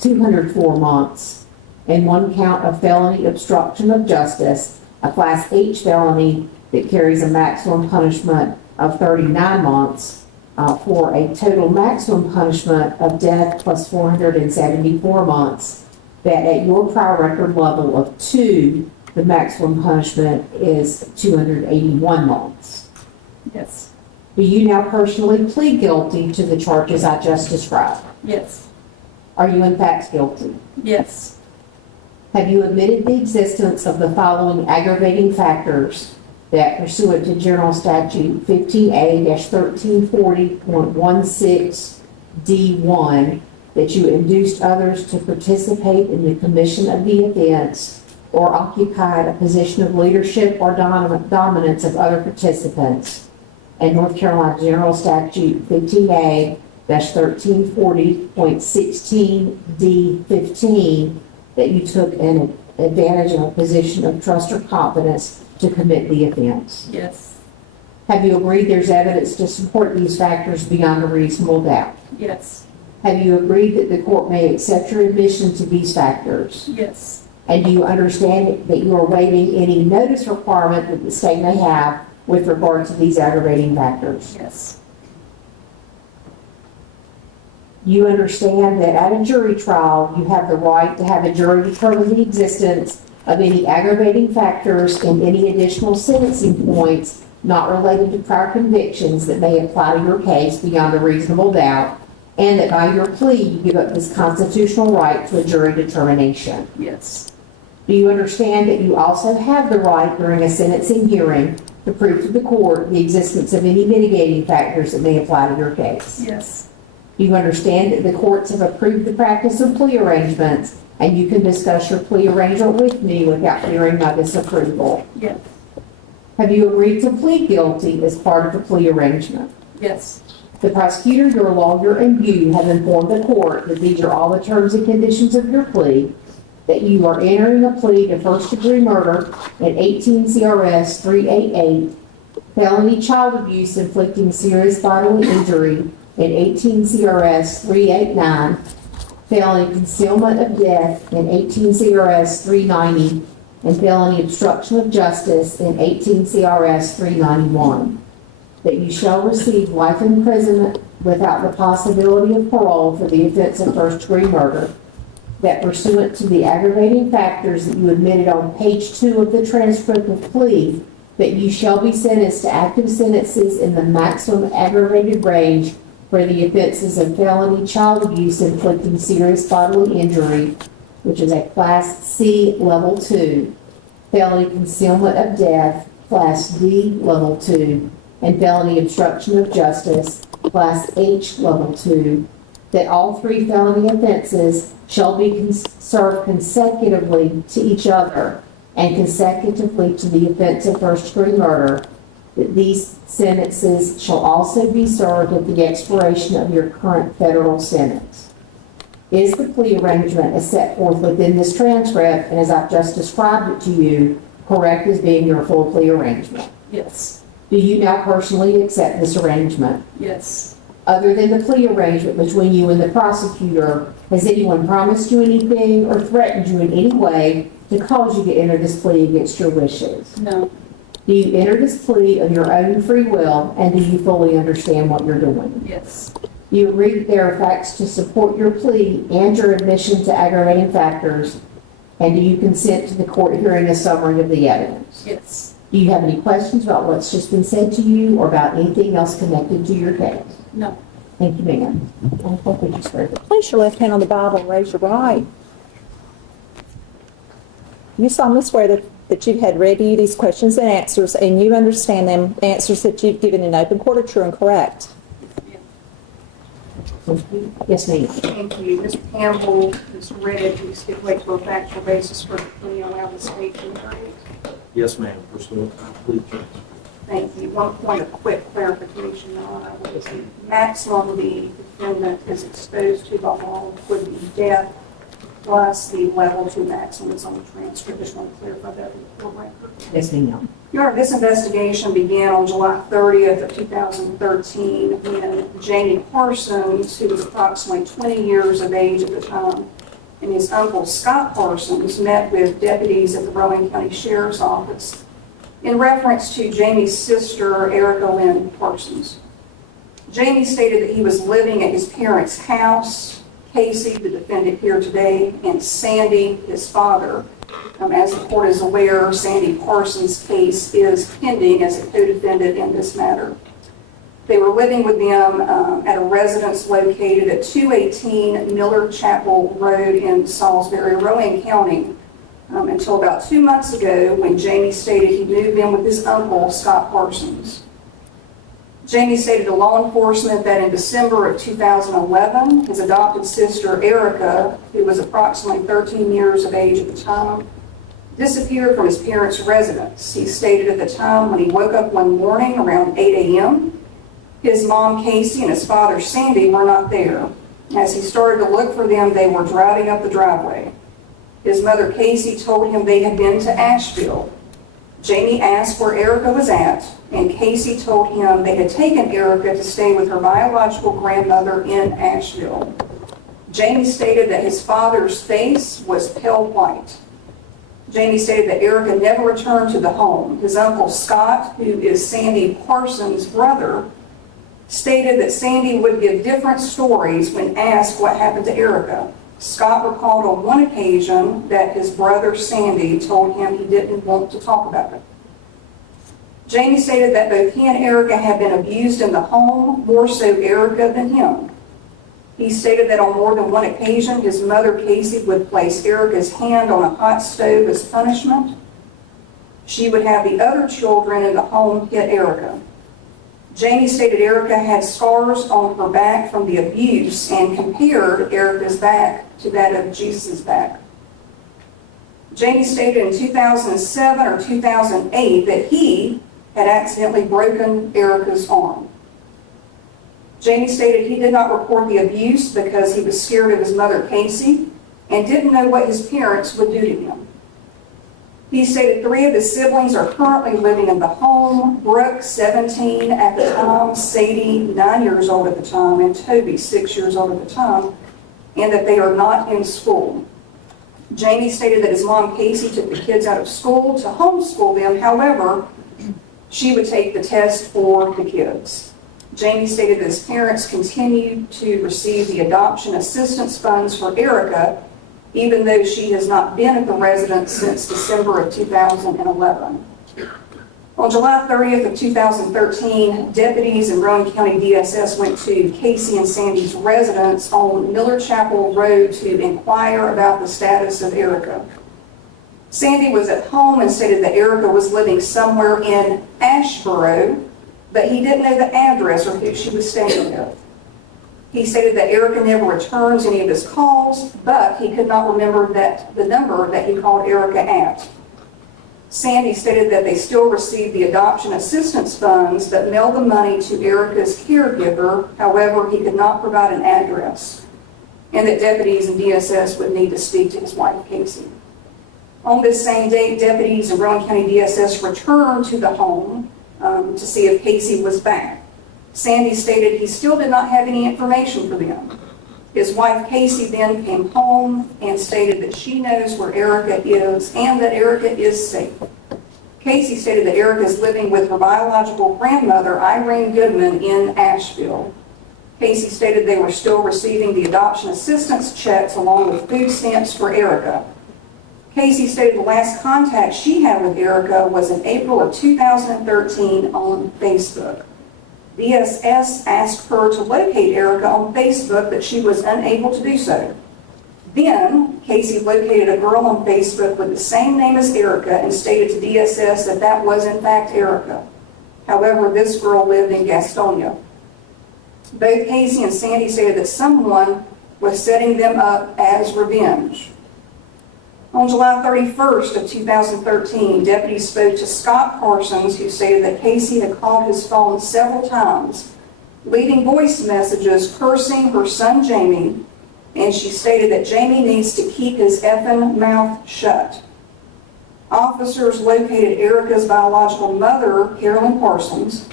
204 months, and one count of felony obstruction of justice, a Class H felony that carries a maximum punishment of 39 months, for a total maximum punishment of death plus 474 months. that at your prior record level of 2, the maximum punishment is 281 months. Yes. Do you now personally plead guilty to the charges I just described? Yes. Are you in fact guilty? Yes. Have you admitted the existence of the following aggravating factors that pursuant to General Statute 15A-1340.16D1, that you induced others to participate in the commission of the offense or occupied a position of leadership or dominance of other participants? And North Carolina General Statute 15A-1340.16D15, that you took an advantage of a position of trust or confidence to commit the offense. Yes. Have you agreed there's evidence to support these factors beyond a reasonable doubt? Yes. Have you agreed that the court may accept your admission to these factors? Yes. And do you understand that you are waiving any notice requirement that the state may have with regard to these aggravating factors? Yes. You understand that at a jury trial, you have the right to have a jury determine the existence of any aggravating factors and any additional sentencing points not related to prior convictions that may apply to your case beyond a reasonable doubt, and that by your plea, you give up this constitutional right to a jury determination. Yes. Do you understand that you also have the right during a sentencing hearing to prove to the court the existence of any mitigating factors that may apply to your case? Yes. Do you understand that the courts have approved the practice of plea arrangements, and you can discuss your plea arrangement with me without hearing my disapproval? Yes. Have you agreed to plead guilty as part of the plea arrangement? Yes. The prosecutor, your lawyer, and you have informed the court that these are all the terms and conditions of your plea, that you are entering a plea to first-degree murder at 18 CRS 388, felony child abuse inflicting serious bodily injury at 18 CRS 389, felony concealment of death in 18 CRS 390, and felony obstruction of justice in 18 CRS 391. That you shall receive life imprisonment without the possibility of parole for the offense of first-degree murder. That pursuant to the aggravating factors that you admitted on page 2 of the transcript of plea, that you shall be sentenced to active sentences in the maximum aggravated range for the offenses of felony child abuse inflicting serious bodily injury, which is a Class C Level 2, felony concealment of death, Class D Level 2, and felony obstruction of justice, Class H Level 2, that all 3 felony offenses shall be served consecutively to each other and consecutively to the offense of first-degree murder, that these sentences shall also be served at the expiration of your current federal sentence. Is the plea arrangement as set forth within this transcript, and as I've just described it to you, correct as being your full plea arrangement? Yes. Do you now personally accept this arrangement? Yes. Other than the plea arrangement between you and the prosecutor, has anyone promised you anything or threatened you in any way to cause you to enter this plea against your wishes? No. Do you enter this plea of your own free will, and do you fully understand what you're doing? Yes. Do you agree that there are facts to support your plea and your admission to aggravating factors, and do you consent to the court hearing a summary of the evidence? Yes. Do you have any questions about what's just been said to you or about anything else connected to your case? No. Thank you, ma'am. I hope we just heard it. Place your left hand on the Bible and raise your right. You solemnly swear that you've had read to you these questions and answers, and you understand them, answers that you've given in open court are true and correct. Yes, ma'am. Thank you. Mr. Campbell, Mr. Reddick, we stipulate for a factual basis for the plea allow the state to agree. Yes, ma'am, pursuant to the plea transfer. Thank you. One point of quick clarification on it was the maximum the defendant is exposed to by law would be death, plus the level 2 maximum is on the transcript. Just want to clarify that for the record. Yes, ma'am. This investigation began on July 30th of 2013 when Jamie Parsons, who was approximately 20 years of age at the time, and his uncle Scott Parsons met with deputies at the Rowan County Sheriff's Office in reference to Jamie's sister, Erica Lynn Parsons. Jamie stated that he was living at his parents' house Casey, the defendant here today, and Sandy, his father. As the court is aware, Sandy Parsons' case is pending as a co-defendant in this matter. They were living with them at a residence located at 218 Miller Chapel Road in Salisbury, Rowan County, until about 2 months ago when Jamie stated he moved in with his uncle, Scott Parsons. Jamie stated to law enforcement that in December of 2011, his adopted sister, Erica, who was approximately 13 years of age at the time, disappeared from his parents' residence. He stated at the time when he woke up one morning around 8 a.m., his mom, Casey, and his father, Sandy, were not there. As he started to look for them, they were driving up the driveway. His mother, Casey, told him they had been to Asheville. Jamie asked where Erica was at, and Casey told him they had taken Erica to stay with her biological grandmother in Asheville. Jamie stated that his father's face was pale white. Jamie stated that Erica never returned to the home. His uncle, Scott, who is Sandy Parsons' brother, stated that Sandy would give different stories when asked what happened to Erica. Scott recalled on one occasion that his brother Sandy told him he didn't want to talk about it. Jamie stated that both he and Erica had been abused in the home, more so Erica than him. He stated that on more than one occasion, his mother Casey would place Erica's hand on a hot stove as punishment. She would have the other children in the home hit Erica. Jamie stated Erica had scars on her back from the abuse and compared Erica's back to that of Jesus' back. Jamie stated in 2007 or 2008 that he had accidentally broken Erica's arm. Jamie stated he did not report the abuse because he was scared of his mother Casey and didn't know what his parents would do to him. He stated 3 of his siblings are currently living in the home, Brooke, 17 at the time, Sadie, 9 years old at the time, and Toby, 6 years old at the time, and that they are not in school. Jamie stated that his mom, Casey, took the kids out of school to homeschool them. However, she would take the test for the kids. Jamie stated that his parents continued to receive the adoption assistance funds for Erica, even though she has not been at the residence since December of 2011. On July 30th of 2013, deputies in Rowan County DSS went to Casey and Sandy's residence on Miller Chapel Road to inquire about the status of Erica. Sandy was at home and stated that Erica was living somewhere in Asheboro, but he didn't know the address or who she was staying with. He stated that Erica never returns any of his calls, but he could not remember the number that he called Erica at. Sandy stated that they still received the adoption assistance funds, but mailed the money to Erica's caregiver. However, he could not provide an address, and that deputies and DSS would need to speak to his wife, Casey. On this same date, deputies in Rowan County DSS returned to the home to see if Casey was back. Sandy stated he still did not have any information for them. His wife, Casey, then came home and stated that she knows where Erica is and that Erica is safe. Casey stated that Erica is living with her biological grandmother, Irene Goodman, in Asheville. Casey stated they were still receiving the adoption assistance checks along with food stamps for Erica. Casey stated the last contact she had with Erica was in April of 2013 on Facebook. DSS asked her to locate Erica on Facebook, but she was unable to do so. Then, Casey located a girl on Facebook with the same name as Erica and stated to DSS that that was in fact Erica. However, this girl lived in Gastonia. Both Casey and Sandy stated that someone was setting them up as revenge. On July 31st of 2013, deputies spoke to Scott Parsons, who stated that Casey had called his phone several times, leaving voice messages cursing her son Jamie, and she stated that Jamie needs to keep his effing mouth shut. Officers located Erica's biological mother, Carolyn Parsons,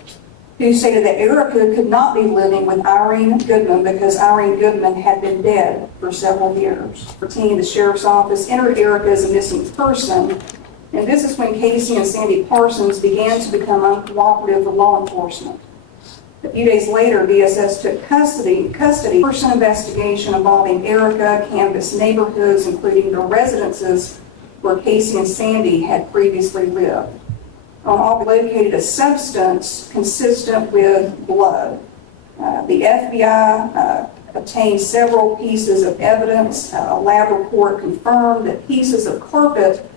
who stated that Erica could not be living with Irene Goodman because Irene Goodman had been dead for several years. The sheriff's office entered Erica as a missing person, and this is when Casey and Sandy Parsons began to become uncooperative with law enforcement. A few days later, DSS took custody, person investigation involving Erica canvassed neighborhoods, including the residences where Casey and Sandy had previously lived. All located a substance consistent with blood. The FBI obtained several pieces of evidence. A lab report confirmed that pieces of carpet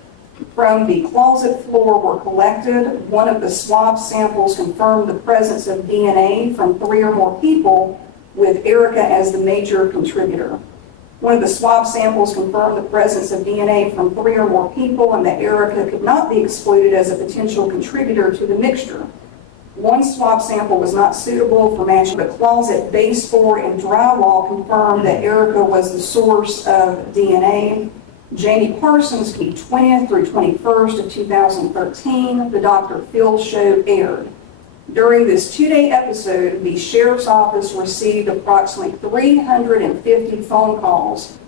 from the closet floor were collected. One of the swab samples confirmed the presence of DNA from 3 or more people, with Erica as the major contributor. One of the swab samples confirmed the presence of DNA from 3 or more people and that Erica could not be excluded as a potential contributor to the mixture. One swab sample was not suitable for matching the closet baseboard and drywall confirmed that Erica was the source of DNA. Jamie Parsons, key 20th through 21st of 2013, the Dr. Phil show aired. During this 2-day episode, the sheriff's office received approximately 350 phone calls,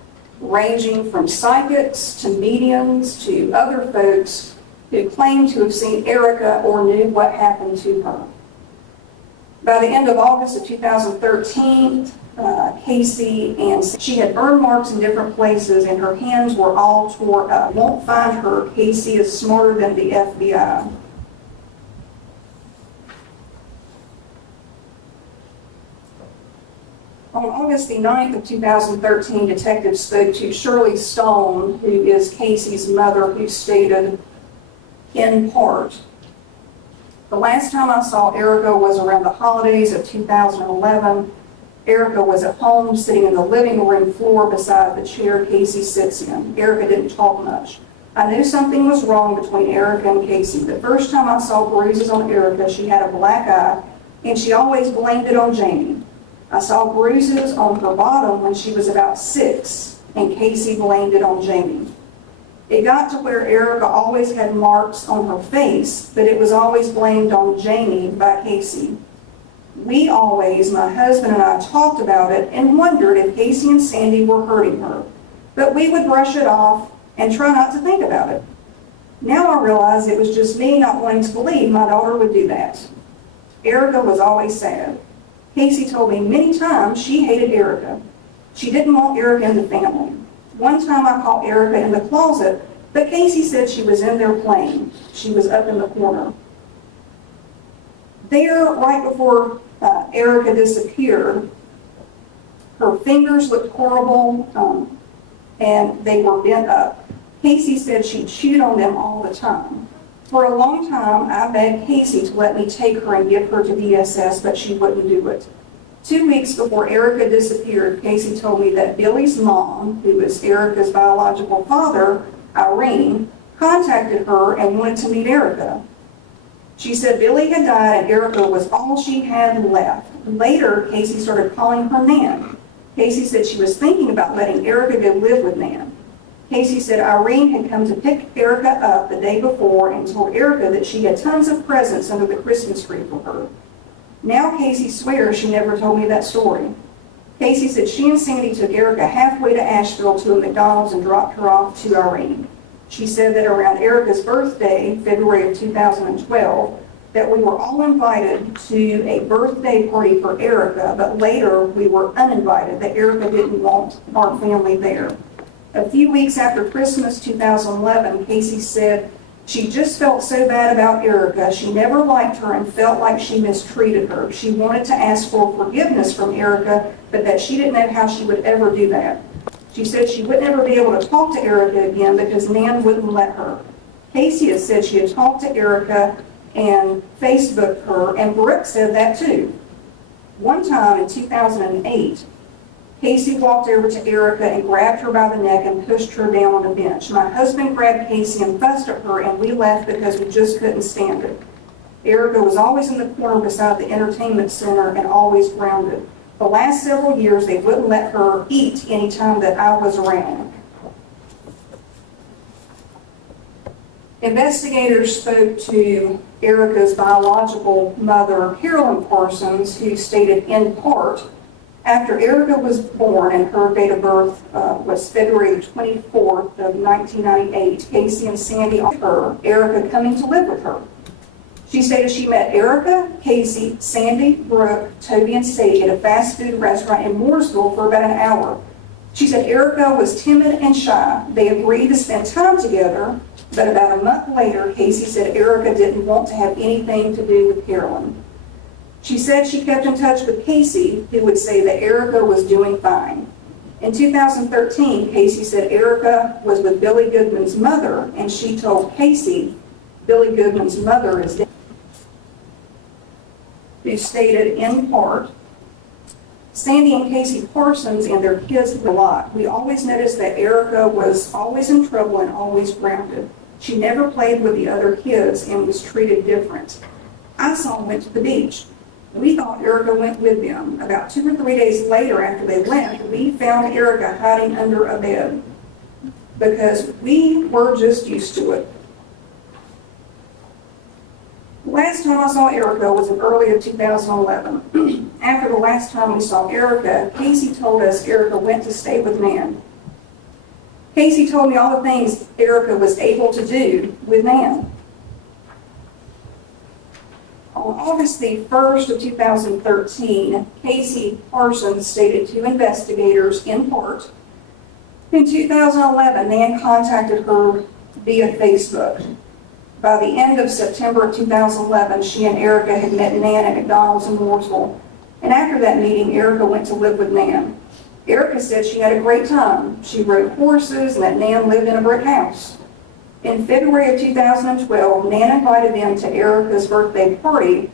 ranging from psychics to mediums to other folks who claimed to have seen Erica or knew what happened to her. By the end of August of 2013, Casey and she had burn marks in different places and her hands were all tore up. Won't find her. Casey is smarter than the FBI. On August the 9th of 2013, detectives spoke to Shirley Stone, who is Casey's mother, who stated, in part, the last time I saw Erica was around the holidays of 2011. Erica was at home sitting in the living room floor beside the chair Casey sits in. Erica didn't talk much. I knew something was wrong between Erica and Casey. The first time I saw bruises on Erica, she had a black eye, and she always blamed it on Jamie. I saw bruises on her bottom when she was about 6, and Casey blamed it on Jamie. It got to where Erica always had marks on her face, but it was always blamed on Jamie by Casey. We always, my husband and I, talked about it and wondered if Casey and Sandy were hurting her, but we would brush it off and try not to think about it. Now I realize it was just me not wanting to believe my daughter would do that. Erica was always sad. Casey told me many times she hated Erica. She didn't want Erica in the family. One time I caught Erica in the closet, but Casey said she was in there playing. She was up in the corner. There, right before Erica disappeared, her fingers looked horrible and they were bent up. Casey said she chewed on them all the time. For a long time, I begged Casey to let me take her and give her to DSS, but she wouldn't do it. 2 weeks before Erica disappeared, Casey told me that Billy's mom, who was Erica's biological father, Irene, contacted her and wanted to meet Erica. She said Billy had died and Erica was all she had left. Later, Casey started calling her Nan. Casey said she was thinking about letting Erica go live with Nan. Casey said Irene had come to pick Erica up the day before and told Erica that she had tons of presents under the Christmas tree for her. Now Casey swears she never told me that story. Casey said she and Sandy took Erica halfway to Asheville to a McDonald's and dropped her off to Irene. She said that around Erica's birthday, February of 2012, that we were all invited to a birthday party for Erica, but later we were uninvited, that Erica didn't want our family there. A few weeks after Christmas 2011, Casey said she just felt so bad about Erica. She never liked her and felt like she mistreated her. She wanted to ask for forgiveness from Erica, but that she didn't know how she would ever do that. She said she would never be able to talk to Erica again because Nan wouldn't let her. Casey has said she had talked to Erica and Facebooked her, and Brooke said that too. One time in 2008, Casey walked over to Erica and grabbed her by the neck and pushed her down on a bench. My husband grabbed Casey and fussed at her, and we left because we just couldn't stand it. Erica was always in the corner beside the entertainment center and always grounded. The last several years, they wouldn't let her eat any time that I was around. Investigators spoke to Erica's biological mother, Carolyn Parsons, who stated in part, after Erica was born and her date of birth was February 24th of 1998, Casey and Sandy offered her Erica coming to live with her. She stated she met Erica, Casey, Sandy, Brooke, Toby, and Sadie at a fast food restaurant in Mooresville for about an hour. She said Erica was timid and shy. They agreed to spend time together, but about a month later, Casey said Erica didn't want to have anything to do with Carolyn. She said she kept in touch with Casey, who would say that Erica was doing fine. In 2013, Casey said Erica was with Billy Goodman's mother, and she told Casey Billy Goodman's mother is dead. Who stated in part, Sandy and Casey Parsons and their kids a lot. We always noticed that Erica was always in trouble and always grounded. She never played with the other kids and was treated different. I saw them went to the beach. We thought Erica went with them. About 2 or 3 days later after they left, we found Erica hiding under a bed because we were just used to it. Last time I saw Erica was in early of 2011. After the last time we saw Erica, Casey told us Erica went to stay with Nan. Casey told me all the things Erica was able to do with Nan. On August the 1st of 2013, Casey Parsons stated to investigators in part, in 2011, Nan contacted her via Facebook. By the end of September of 2011, she and Erica had met Nan at McDonald's in Mooresville. And after that meeting, Erica went to live with Nan. Erica said she had a great time. She rode horses and that Nan lived in a brick house. In February of 2012, Nan invited them to Erica's birthday party,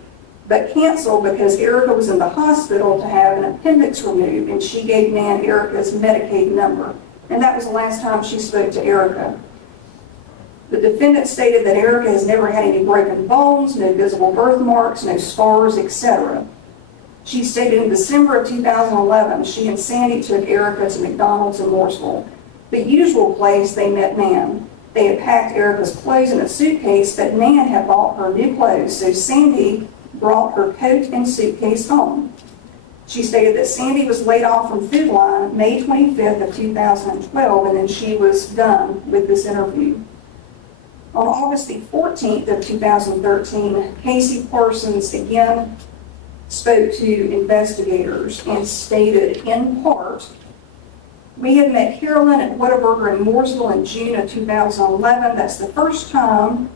but canceled because Erica was in the hospital to have an appendix removed, and she gave Nan Erica's Medicaid number. And that was the last time she spoke to Erica. The defendant stated that Erica has never had any broken bones, no visible birthmarks, no scars, etc. She stated in December of 2011, she and Sandy took Erica to McDonald's in Mooresville, the usual place they met Nan. They had packed Erica's clothes in a suitcase, but Nan had bought her new clothes, so Sandy brought her coat and suitcase home. She stated that Sandy was laid off from Food Line May 25th of 2012, and then she was done with this interview. On August the 14th of 2013, Casey Parsons again spoke to investigators and stated in part, we had met Carolyn at Whataburger in Mooresville in June of 2011. That's the first time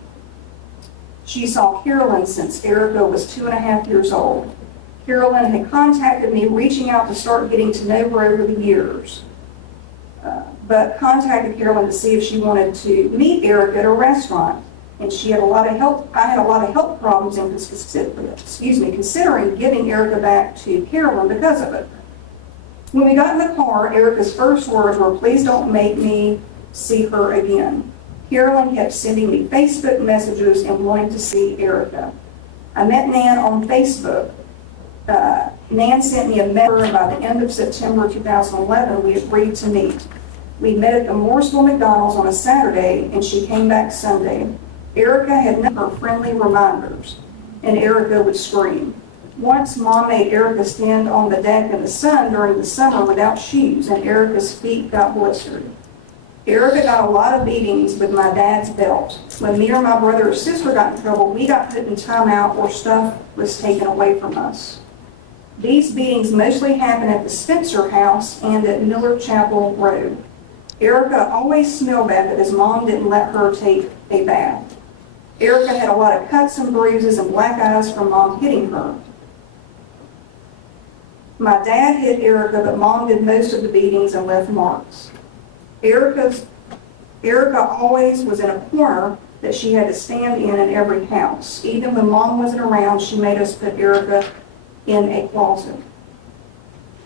she saw Carolyn since Erica was 2.5 years old. Carolyn had contacted me, reaching out to start getting to know her over the years, but contacted Carolyn to see if she wanted to meet Erica at a restaurant. And she had a lot of health, I had a lot of health problems and considering giving Erica back to Carolyn because of it. When we got in the car, Erica's first words were, please don't make me see her again. Carolyn kept sending me Facebook messages and wanting to see Erica. I met Nan on Facebook. Nan sent me a message, and by the end of September 2011, we agreed to meet. We met at the Mooresville McDonald's on a Saturday, and she came back Sunday. Erica had her friendly reminders, and Erica would scream. Once, Mom made Erica stand on the deck in the sun during the summer without shoes, and Erica's feet got blistered. Erica got a lot of beatings with my dad's belt. When me or my brother or sister got in trouble, we got put in timeout or stuff was taken away from us. These beatings mostly happened at the Spencer house and at Miller Chapel Road. Erica always smelled bad because Mom didn't let her take a bath. Erica had a lot of cuts and bruises and black eyes from Mom hitting her. My dad hit Erica, but Mom did most of the beatings and left marks. Erica always was in a corner that she had to stand in every house. Even when Mom wasn't around, she made us put Erica in a closet.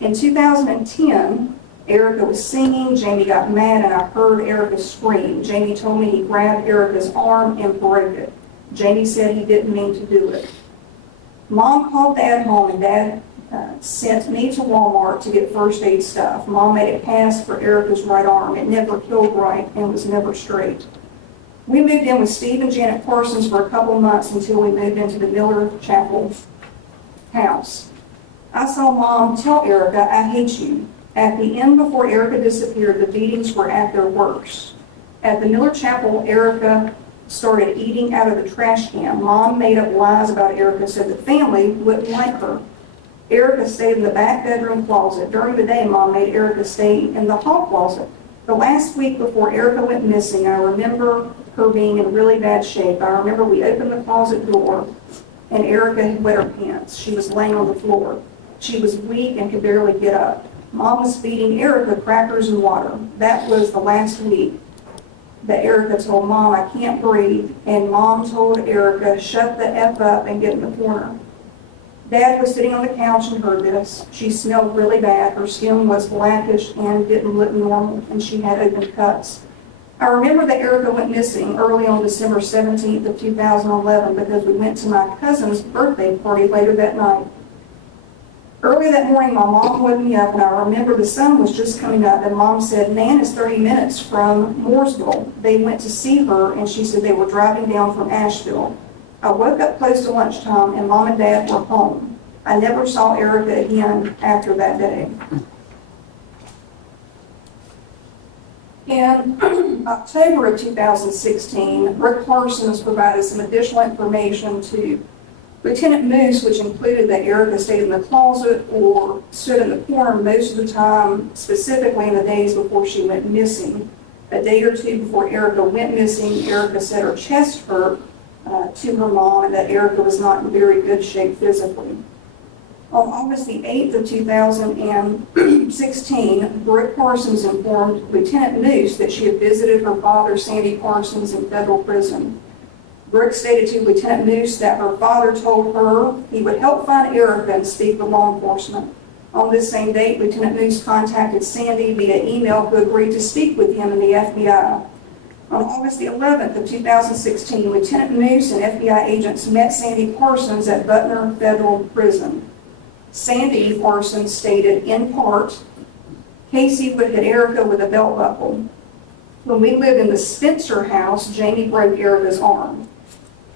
In 2010, Erica was singing, Jamie got mad, and I heard Erica scream. Jamie told me he grabbed Erica's arm and broke it. Jamie said he didn't mean to do it. Mom called Dad home, and Dad sent me to Walmart to get first aid stuff. Mom made a cast for Erica's right arm. It never healed right and was never straight. We moved in with Steve and Janet Parsons for a couple months until we moved into the Miller Chapel house. I saw Mom tell Erica, I hate you. At the end, before Erica disappeared, the beatings were at their worst. At the Miller Chapel, Erica started eating out of the trash can. Mom made up lies about Erica so the family wouldn't like her. Erica stayed in the back bedroom closet. During the day, Mom made Erica stay in the hall closet. The last week before Erica went missing, I remember her being in really bad shape. I remember we opened the closet door and Erica had wet her pants. She was laying on the floor. She was weak and could barely get up. Mom was feeding Erica crackers and water. That was the last week that Erica told Mom, I can't breathe, and Mom told Erica, shut the F up and get in the corner. Dad was sitting on the couch and heard this. She smelled really bad. Her skin was blackish and didn't look normal, and she had open cuts. I remember that Erica went missing early on December 17th of 2011 because we went to my cousin's birthday party later that night. Early that morning, my mom woke me up, and I remember the sun was just coming up, and Mom said, Nan is 30 minutes from Mooresville. They went to see her, and she said they were driving down from Asheville. I woke up close to lunchtime, and Mom and Dad were home. I never saw Erica again after that day. In October of 2016, Rick Parsons provided some additional information to Lieutenant Moose, which included that Erica stayed in the closet or stood in the corner most of the time, specifically in the days before she went missing. A day or two before Erica went missing, Erica said her chest hurt to her mom and that Erica was not in very good shape physically. On August the 8th of 2016, Rick Parsons informed Lieutenant Moose that she had visited her father, Sandy Parsons, in federal prison. Brooke stated to Lieutenant Moose that her father told her he would help find Erica and speak with law enforcement. On this same date, Lieutenant Moose contacted Sandy via email who agreed to speak with him and the FBI. On August the 11th of 2016, Lieutenant Moose and FBI agents met Sandy Parsons at Butner Federal Prison. Sandy Parsons stated, in part, Casey would hit Erica with a belt buckle. When we lived in the Spencer house, Jamie broke Erica's arm.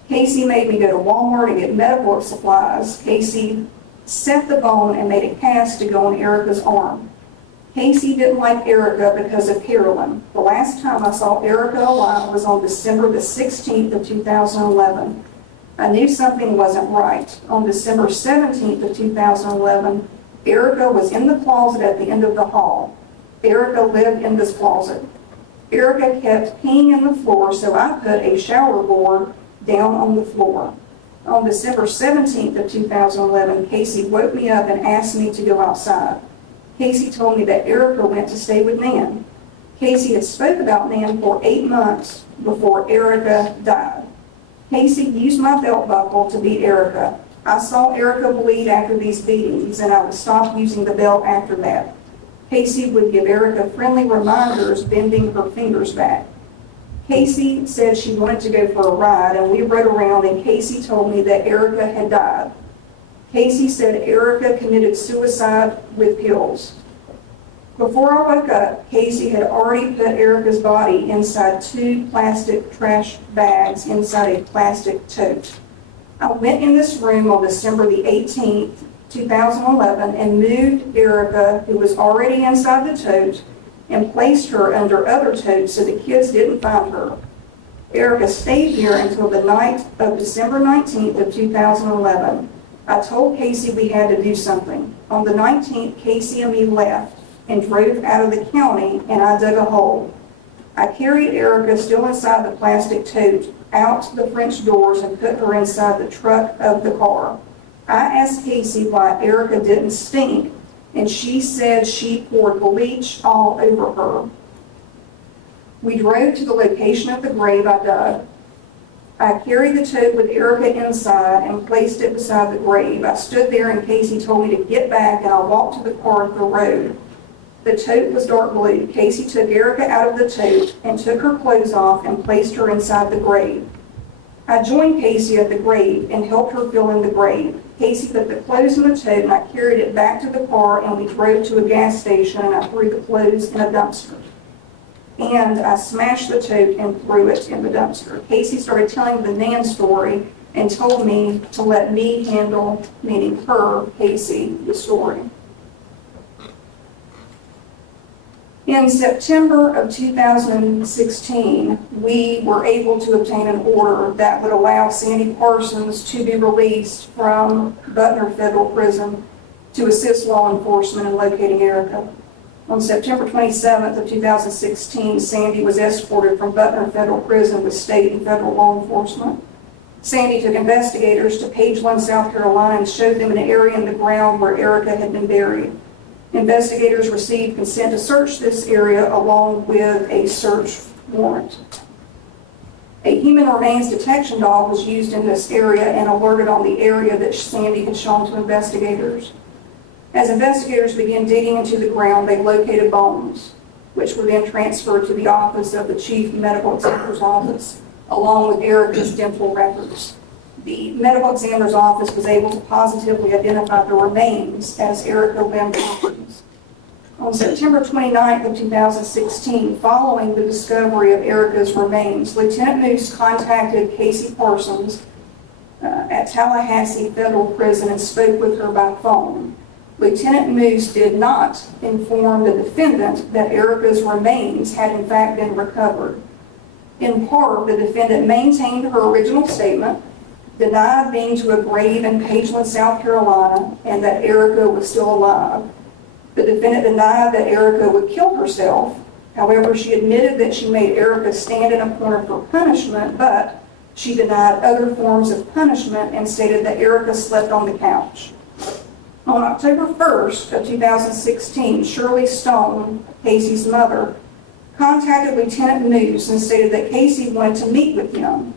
Casey made me go to Walmart and get medical supplies. Casey set the bone and made a cast to go on Erica's arm. Casey didn't like Erica because of Carolyn. The last time I saw Erica alive was on December the 16th of 2011. I knew something wasn't right. On December 17th of 2011, Erica was in the closet at the end of the hall. Erica lived in this closet. Erica kept peeing in the floor, so I put a shower board down on the floor. On December 17th of 2011, Casey woke me up and asked me to go outside. Casey told me that Erica went to stay with Nan. Casey had spoke about Nan for 8 months before Erica died. Casey used my belt buckle to beat Erica. I saw Erica bleed after these beatings, and I would stop using the belt after that. Casey would give Erica friendly reminders, bending her fingers back. Casey said she wanted to go for a ride, and we rode around, and Casey told me that Erica had died. Casey said Erica committed suicide with pills. Before I woke up, Casey had already put Erica's body inside 2 plastic trash bags inside a plastic tote. I went in this room on December the 18th, 2011, and moved Erica, who was already inside the tote, and placed her under other totes so the kids didn't find her. Erica stayed here until the night of December 19th of 2011. I told Casey we had to do something. On the 19th, Casey and me left and drove out of the county, and I dug a hole. I carried Erica still inside the plastic tote out the French doors and put her inside the truck of the car. I asked Casey why Erica didn't stink, and she said she poured bleach all over her. We drove to the location of the grave I dug. I carried the tote with Erica inside and placed it beside the grave. I stood there and Casey told me to get back, and I walked to the car up the road. The tote was dark blue. Casey took Erica out of the tote and took her clothes off and placed her inside the grave. I joined Casey at the grave and helped her fill in the grave. Casey put the clothes in the tote and I carried it back to the car, and we drove to a gas station, and I threw the clothes in a dumpster. And I smashed the tote and threw it in the dumpster. Casey started telling the Nan story and told me to let me handle, meaning her, Casey, the story. In September of 2016, we were able to obtain an order that would allow Sandy Parsons to be released from Butner Federal Prison to assist law enforcement in locating Erica. On September 27th of 2016, Sandy was escorted from Butner Federal Prison with state and federal law enforcement. Sandy took investigators to Pageland, South Carolina, and showed them an area in the ground where Erica had been buried. Investigators received consent to search this area along with a search warrant. A human remains detection dog was used in this area and alerted on the area that Sandy had shown to investigators. As investigators began digging into the ground, they located bones, which were then transferred to the office of the Chief Medical Examiner's office, along with Erica's dental records. The medical examiner's office was able to positively identify the remains as Erica Lynn Parsons. On September 29th of 2016, following the discovery of Erica's remains, Lieutenant Moose contacted Casey Parsons at Tallahassee Federal Prison and spoke with her by phone. Lieutenant Moose did not inform the defendant that Erica's remains had in fact been recovered. In part, the defendant maintained her original statement, denied being to a grave in Pageland, South Carolina, and that Erica was still alive. The defendant denied that Erica would kill herself. However, she admitted that she made Erica stand in a corner for punishment, but she denied other forms of punishment and stated that Erica slept on the couch. On October 1st of 2016, Shirley Stone, Casey's mother, contacted Lieutenant Moose and stated that Casey wanted to meet with him.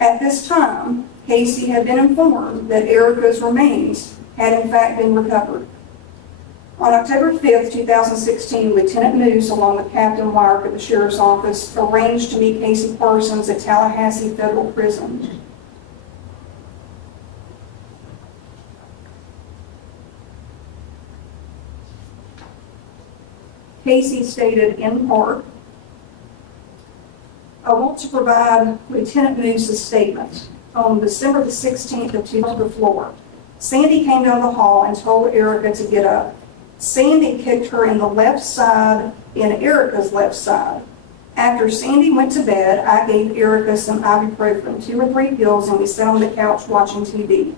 At this time, Casey had been informed that Erica's remains had in fact been recovered. On October 5th, 2016, Lieutenant Moose, along with Captain Wyrick at the Sheriff's Office, arranged to meet Casey Parsons at Tallahassee Federal Prison. Casey stated in part, "I want to provide Lieutenant Moose's statement. On December the 16th of 2000, on the floor, Sandy came down the hall and told Erica to get up. Sandy kicked her in the left side, in Erica's left side. After Sandy went to bed, I gave Erica some ibuprofen, 2 or 3 pills, and we sat on the couch watching TV.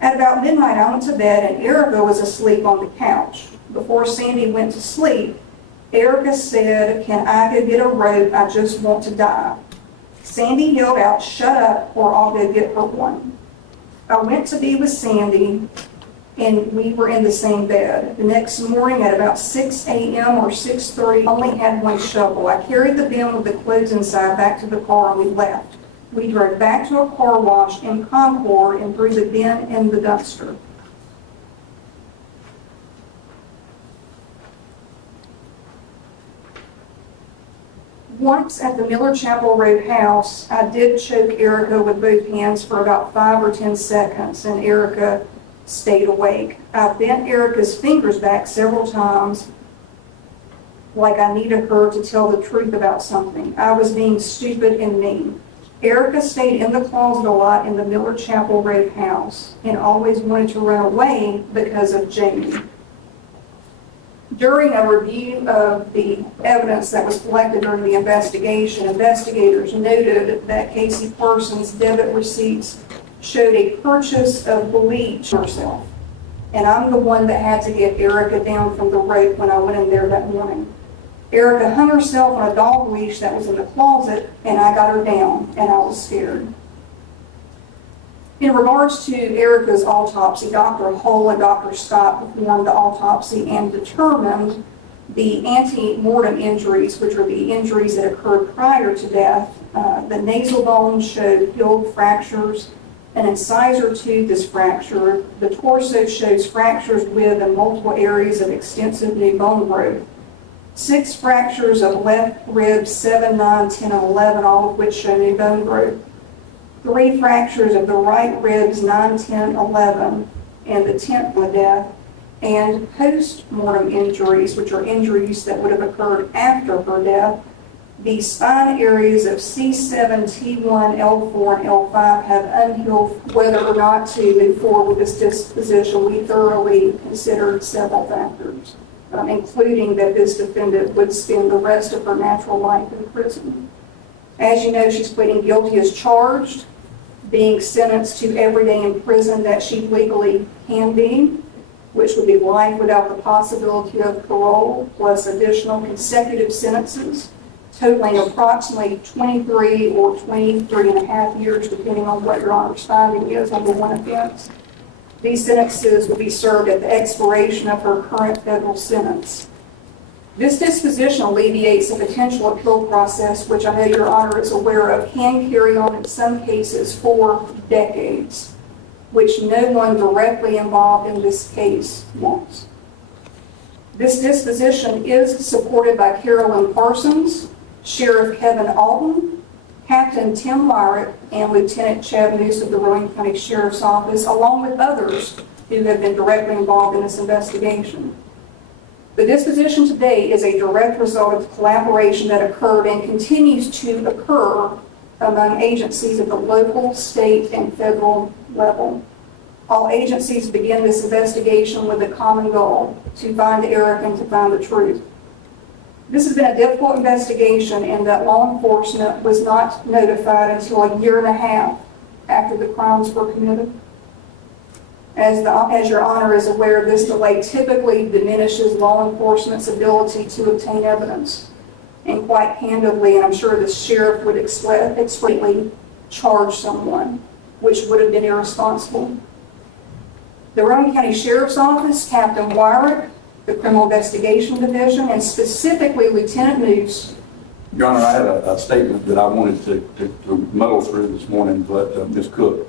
At about midnight, I went to bed and Erica was asleep on the couch. Before Sandy went to sleep, Erica said, 'Can I go get a rope? I just want to die.' Sandy yelled out, 'Shut up, or I'll go get her one.' I went to be with Sandy, and we were in the same bed. The next morning at about 6 a.m. or 6:30, I only had one shovel. I carried the bin with the clothes inside back to the car and we left. We drove back to a car wash in Concord and threw the bin in the dumpster. Once at the Miller Chapel Road house, I did choke Erica with both hands for about 5 or 10 seconds, and Erica stayed awake. I bent Erica's fingers back several times, like I needed her to tell the truth about something. I was being stupid and mean. Erica stayed in the closet a lot in the Miller Chapel Road house and always wanted to run away because of Jamie. During a review of the evidence that was collected during the investigation, investigators noted that Casey Parsons' debit receipts showed a purchase of bleach herself. And I'm the one that had to get Erica down from the rope when I went in there that morning. Erica hung herself on a dog leash that was in the closet, and I got her down, and I was scared. In regards to Erica's autopsy, Dr. Hull and Dr. Scott performed the autopsy and determined the ante-mortem injuries, which are the injuries that occurred prior to death. The nasal bone showed healed fractures. An incisor tooth is fractured. The torso shows fractures with and multiple areas of extensive new bone growth. 6 fractures of left ribs, 7, 9, 10, and 11, all of which show new bone growth. 3 fractures of the right ribs, 9, 10, 11, and the 10th of death, and post-mortem injuries, which are injuries that would have occurred after her death. The spine areas of C7, T1, L4, and L5 have unhealed. Whether or not to move forward with this disposition, we thoroughly considered several factors. including that this defendant would spend the rest of her natural life in prison. As you know, she's pleading guilty as charged, being sentenced to every day in prison that she legally can be, which would be life without the possibility of parole, plus additional consecutive sentences, totaling approximately 23 or 23 and a half years, depending on what your Honor's finding is on the one offense. These sentences will be served at the expiration of her current federal sentence. This disposition alleviates a potential appeal process, which I know your Honor is aware of, can carry on in some cases for decades, which no one directly involved in this case wants. This disposition is supported by Carolyn Parsons, Sheriff Kevin Alton, Captain Tim Wyrick, and Lieutenant Chad Moose of the Rowan County Sheriff's Office, along with others who have been directly involved in this investigation. The disposition today is a direct result of collaboration that occurred and continues to occur among agencies at the local, state, and federal level. All agencies begin this investigation with a common goal: to find Eric and to find the truth. This has been a difficult investigation in that law enforcement was not notified until a year and a half after the crimes were committed. As your Honor is aware, this delay typically diminishes law enforcement's ability to obtain evidence. And quite candidly, and I'm sure the sheriff would explicitly charge someone, which would have been irresponsible. The Rowan County Sheriff's Office, Captain Wyrick, the Criminal Investigation Division, and specifically Lieutenant Moose. Your Honor, I had a statement that I wanted to muddle through this morning, but Ms. Cook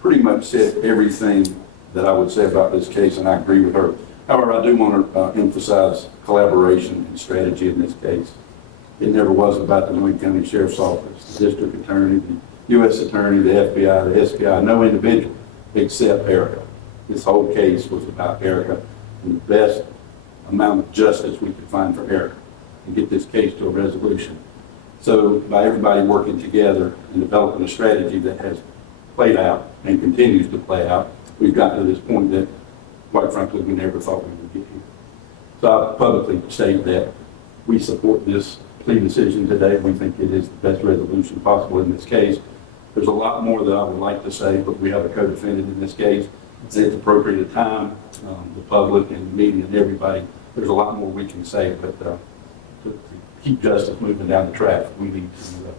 pretty much said everything that I would say about this case, and I agree with her. However, I do want to emphasize collaboration and strategy in this case. It never was about the Rowan County Sheriff's Office, the District Attorney, the U.S. Attorney, the FBI, the SPI, no individual except Erica. This whole case was about Erica and the best amount of justice we could find for Erica and get this case to a resolution. So by everybody working together and developing a strategy that has played out and continues to play out, we've gotten to this point that, quite frankly, we never thought we would get here. So I publicly state that we support this plea decision today. We think it is the best resolution possible in this case. There's a lot more that I would like to say, but we have a co-defendant in this case. It's appropriate at time, the public and the media and everybody. There's a lot more we can say, but to keep justice moving down the track, we need to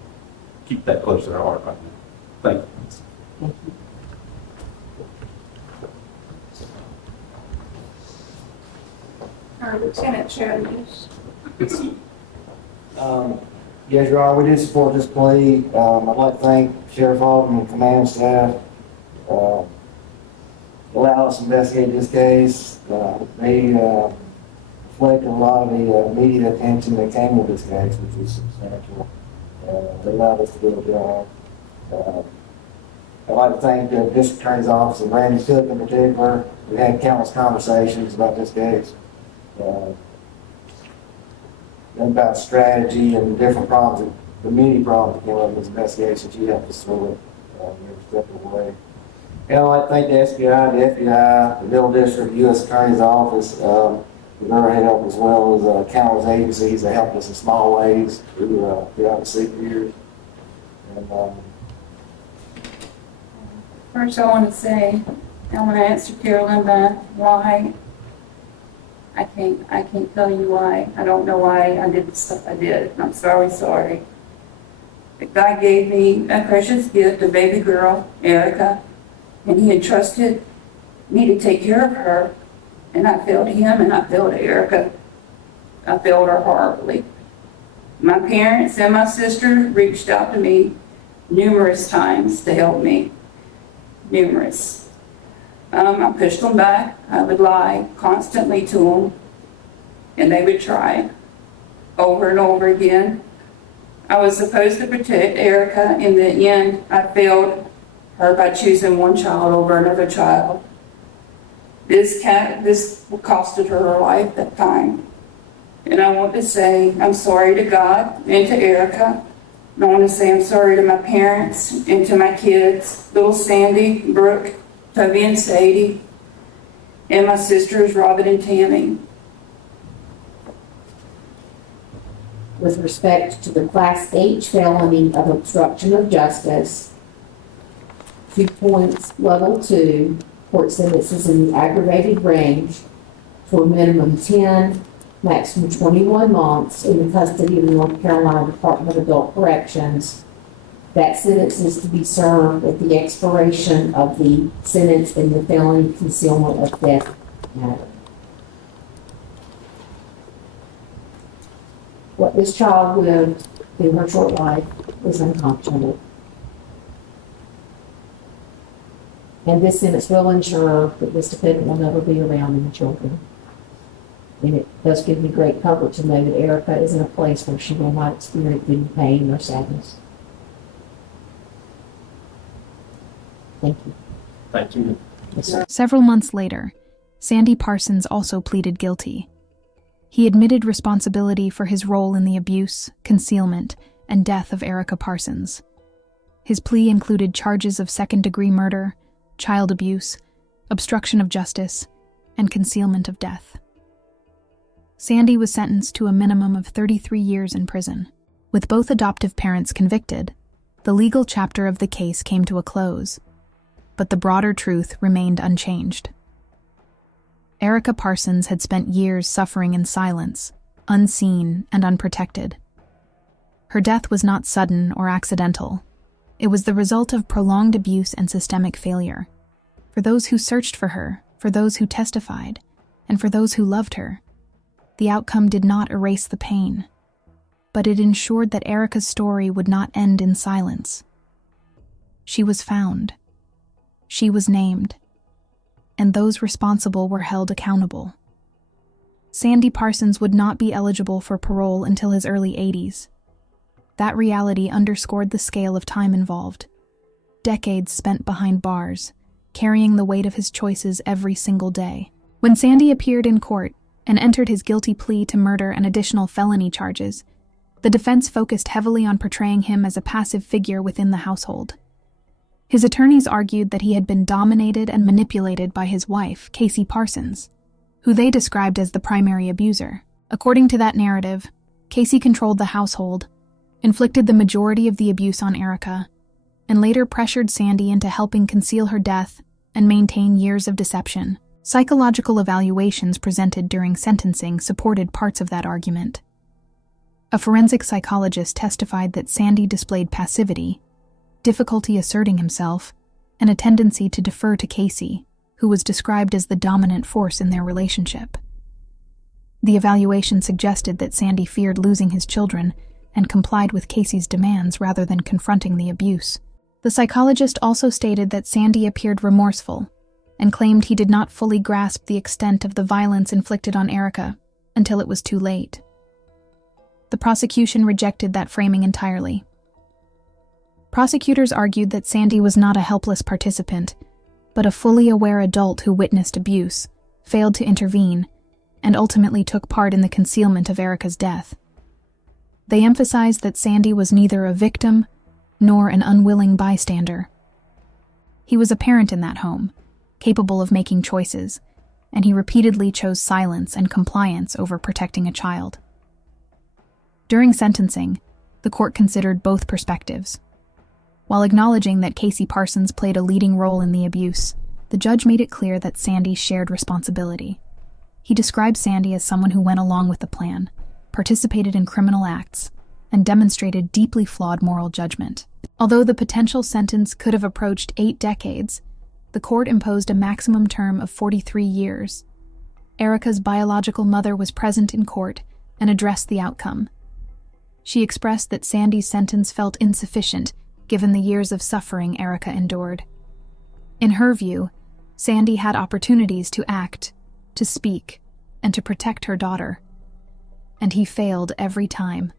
keep that close to our heart right now. Thank you. Our Lieutenant Chad Moose. Yes, Your Honor, we do support this plea. I'd like to thank Sheriff Alton and command staff allow us to investigate this case. They reflect a lot of the media attention that came with this case, which is substantial. They allowed us to do a job. I'd like to thank the District Attorney's Office and Randy Cook in particular. We had countless conversations about this case. About strategy and different problems, the many problems that came up in this investigation. She helped us through it every step of the way. And I'd like to thank the SPI, the FBI, the Middle District, the U.S. Attorney's Office, with their help, as well as countless agencies that helped us in small ways throughout the 6 years. And, First, I want to answer Carolyn back why. I can't tell you why. I don't know why I did the stuff I did. I'm sorry. But God gave me a precious gift, a baby girl, Erica, and He entrusted me to take care of her. And I failed Him and I failed Erica. I failed her horribly. My parents and my sister reached out to me numerous times to help me. Numerous. I pushed them back. I would lie constantly to them, and they would try over and over again. I was supposed to protect Erica. In the end, I failed her by choosing one child over another child. This costed her life that time. And I want to say I'm sorry to God and to Erica. And I want to say I'm sorry to my parents and to my kids, little Sandy, Brooke, Toby and Sadie, and my sisters, Robin and Tammy. with respect to the Class H felony of obstruction of justice. 2 points, level 2, court sentences in the aggravated range to a minimum 10, maximum 21 months in the custody of the North Carolina Department of Adult Corrections. That sentence is to be served at the expiration of the sentence in the felony concealment of death matter. What this child lived through her short life is unconscionable. And this sentence will ensure that this defendant will never be around any children. And it does give me great comfort to know that Erica is in a place where she will not experience any pain or sadness. Thank you. Thank you. Yes, sir. Several months later, Sandy Parsons also pleaded guilty. He admitted responsibility for his role in the abuse, concealment, and death of Erica Parsons. His plea included charges of second-degree murder, child abuse, obstruction of justice, and concealment of death. Sandy was sentenced to a minimum of 33 years in prison. With both adoptive parents convicted, the legal chapter of the case came to a close, but the broader truth remained unchanged. Erica Parsons had spent years suffering in silence, unseen and unprotected. Her death was not sudden or accidental. It was the result of prolonged abuse and systemic failure. For those who searched for her, for those who testified, and for those who loved her, the outcome did not erase the pain, but it ensured that Erica's story would not end in silence. She was found. She was named. And those responsible were held accountable. Sandy Parsons would not be eligible for parole until his early 80s. That reality underscored the scale of time involved. Decades spent behind bars, carrying the weight of his choices every single day. When Sandy appeared in court and entered his guilty plea to murder and additional felony charges, the defense focused heavily on portraying him as a passive figure within the household. His attorneys argued that he had been dominated and manipulated by his wife, Casey Parsons, who they described as the primary abuser. According to that narrative, Casey controlled the household, inflicted the majority of the abuse on Erica, and later pressured Sandy into helping conceal her death and maintain years of deception. Psychological evaluations presented during sentencing supported parts of that argument. A forensic psychologist testified that Sandy displayed passivity, difficulty asserting himself, and a tendency to defer to Casey, who was described as the dominant force in their relationship. The evaluation suggested that Sandy feared losing his children and complied with Casey's demands rather than confronting the abuse. The psychologist also stated that Sandy appeared remorseful and claimed he did not fully grasp the extent of the violence inflicted on Erica until it was too late. The prosecution rejected that framing entirely. Prosecutors argued that Sandy was not a helpless participant, but a fully aware adult who witnessed abuse, failed to intervene, and ultimately took part in the concealment of Erica's death. They emphasized that Sandy was neither a victim nor an unwilling bystander. He was a parent in that home, capable of making choices, and he repeatedly chose silence and compliance over protecting a child. During sentencing, the court considered both perspectives. While acknowledging that Casey Parsons played a leading role in the abuse, the judge made it clear that Sandy shared responsibility. He described Sandy as someone who went along with the plan, participated in criminal acts, and demonstrated deeply flawed moral judgment. Although the potential sentence could have approached 8 decades, the court imposed a maximum term of 43 years. Erica's biological mother was present in court and addressed the outcome. She expressed that Sandy's sentence felt insufficient given the years of suffering Erica endured. In her view, Sandy had opportunities to act, to speak, and to protect her daughter. And he failed every time.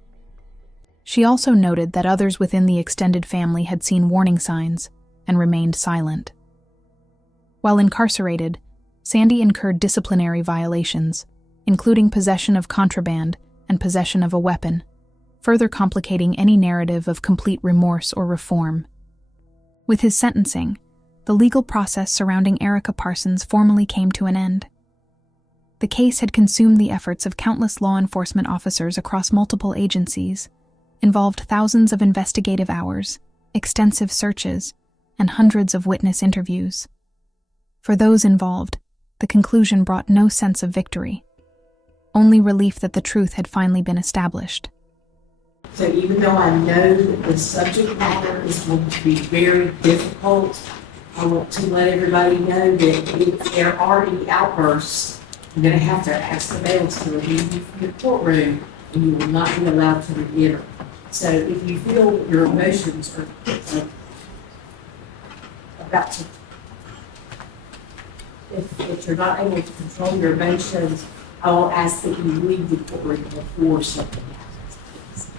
She also noted that others within the extended family had seen warning signs and remained silent. While incarcerated, Sandy incurred disciplinary violations, including possession of contraband and possession of a weapon, further complicating any narrative of complete remorse or reform. With his sentencing, the legal process surrounding Erica Parsons formally came to an end. The case had consumed the efforts of countless law enforcement officers across multiple agencies, involved thousands of investigative hours, extensive searches, and hundreds of witness interviews. For those involved, the conclusion brought no sense of victory, only relief that the truth had finally been established. So even though I know that the subject matter is going to be very difficult, I want to let everybody know that if there are any outbursts, I'm going to have to ask the bailiff to remove you from the courtroom, and you will not be allowed to re-enter. So if you feel that your emotions are about to, if you're not able to control your emotions, I will ask that you leave the courtroom before something happens.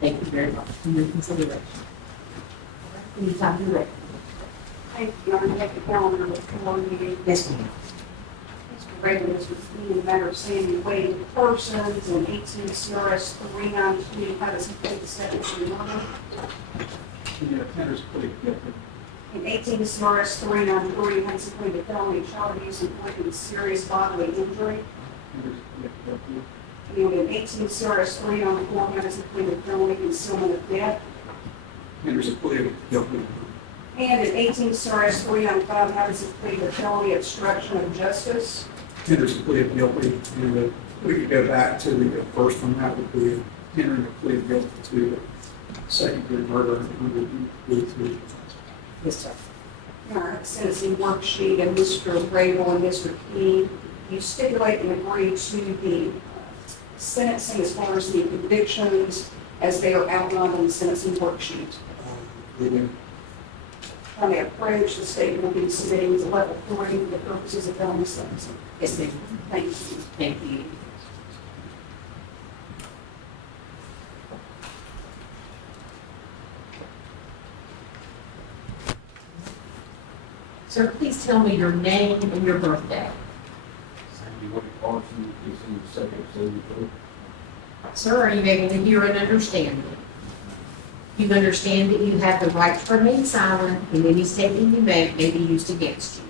Thank you very much for your consideration. Anytime you're ready. Thank you. I'm going to take the calendar before you. Yes, ma'am. Mr. Reagan, this was in the matter of Sandy Wade Parsons and 18 CRS 392, how does he plead the second degree murder? In 18 CRS 393, how does he plead the felony of child abuse inflicting with serious bodily injury? And in 18 CRS 394, how does he plead the felony concealment of death? Henderson pleaded guilty. And in 18 CRS 395, how does he plead the felony obstruction of justice? Henderson pleaded guilty, and we could go back to the first one, that would be Henry pleaded guilty to second-degree murder and to. Yes, sir. Our sentencing worksheet, and Mr. Rabel and Mr. Key, you stipulate and agree to the sentencing as far as the convictions as they are outlined on the sentencing worksheet. On the approach, the state will be submitting to level 3 for the purposes of felony sentencing. Yes, ma'am. Thank you. Thank you. Sir, please tell me your name and your birthday. Sandy Wade Parsons, December 2nd, 73. Sir, are you able to hear and understand me? You understand that you have the right to remain silent, and any statement you make may be used against you.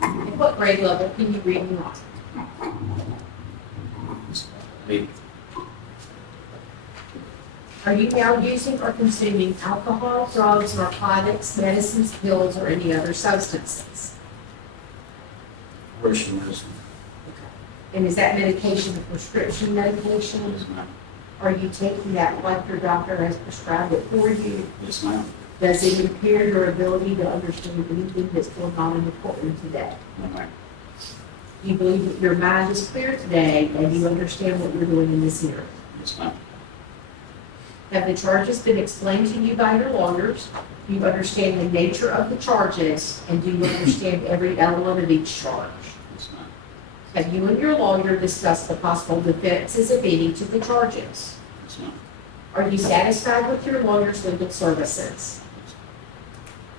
At what grade level can you read and write? Eight. Are you now using or consuming alcohol, drugs, narcotics, medicines, pills, or any other substances? Russian medicine. And is that medication a prescription medication? Yes, ma'am. Are you taking that like your doctor has prescribed it for you? Yes, ma'am. Does it impair your ability to understand anything that's going on in the courtroom today? No, ma'am. Do you believe that your mind is clear today and you understand what you're doing in this hearing? Yes, ma'am. Have the charges been explained to you by your lawyers? Do you understand the nature of the charges, and do you understand every element of each charge? Yes, ma'am. Have you and your lawyer discussed the possible defenses, if any, to the charges? Yes, ma'am. Are you satisfied with your lawyer's legal services?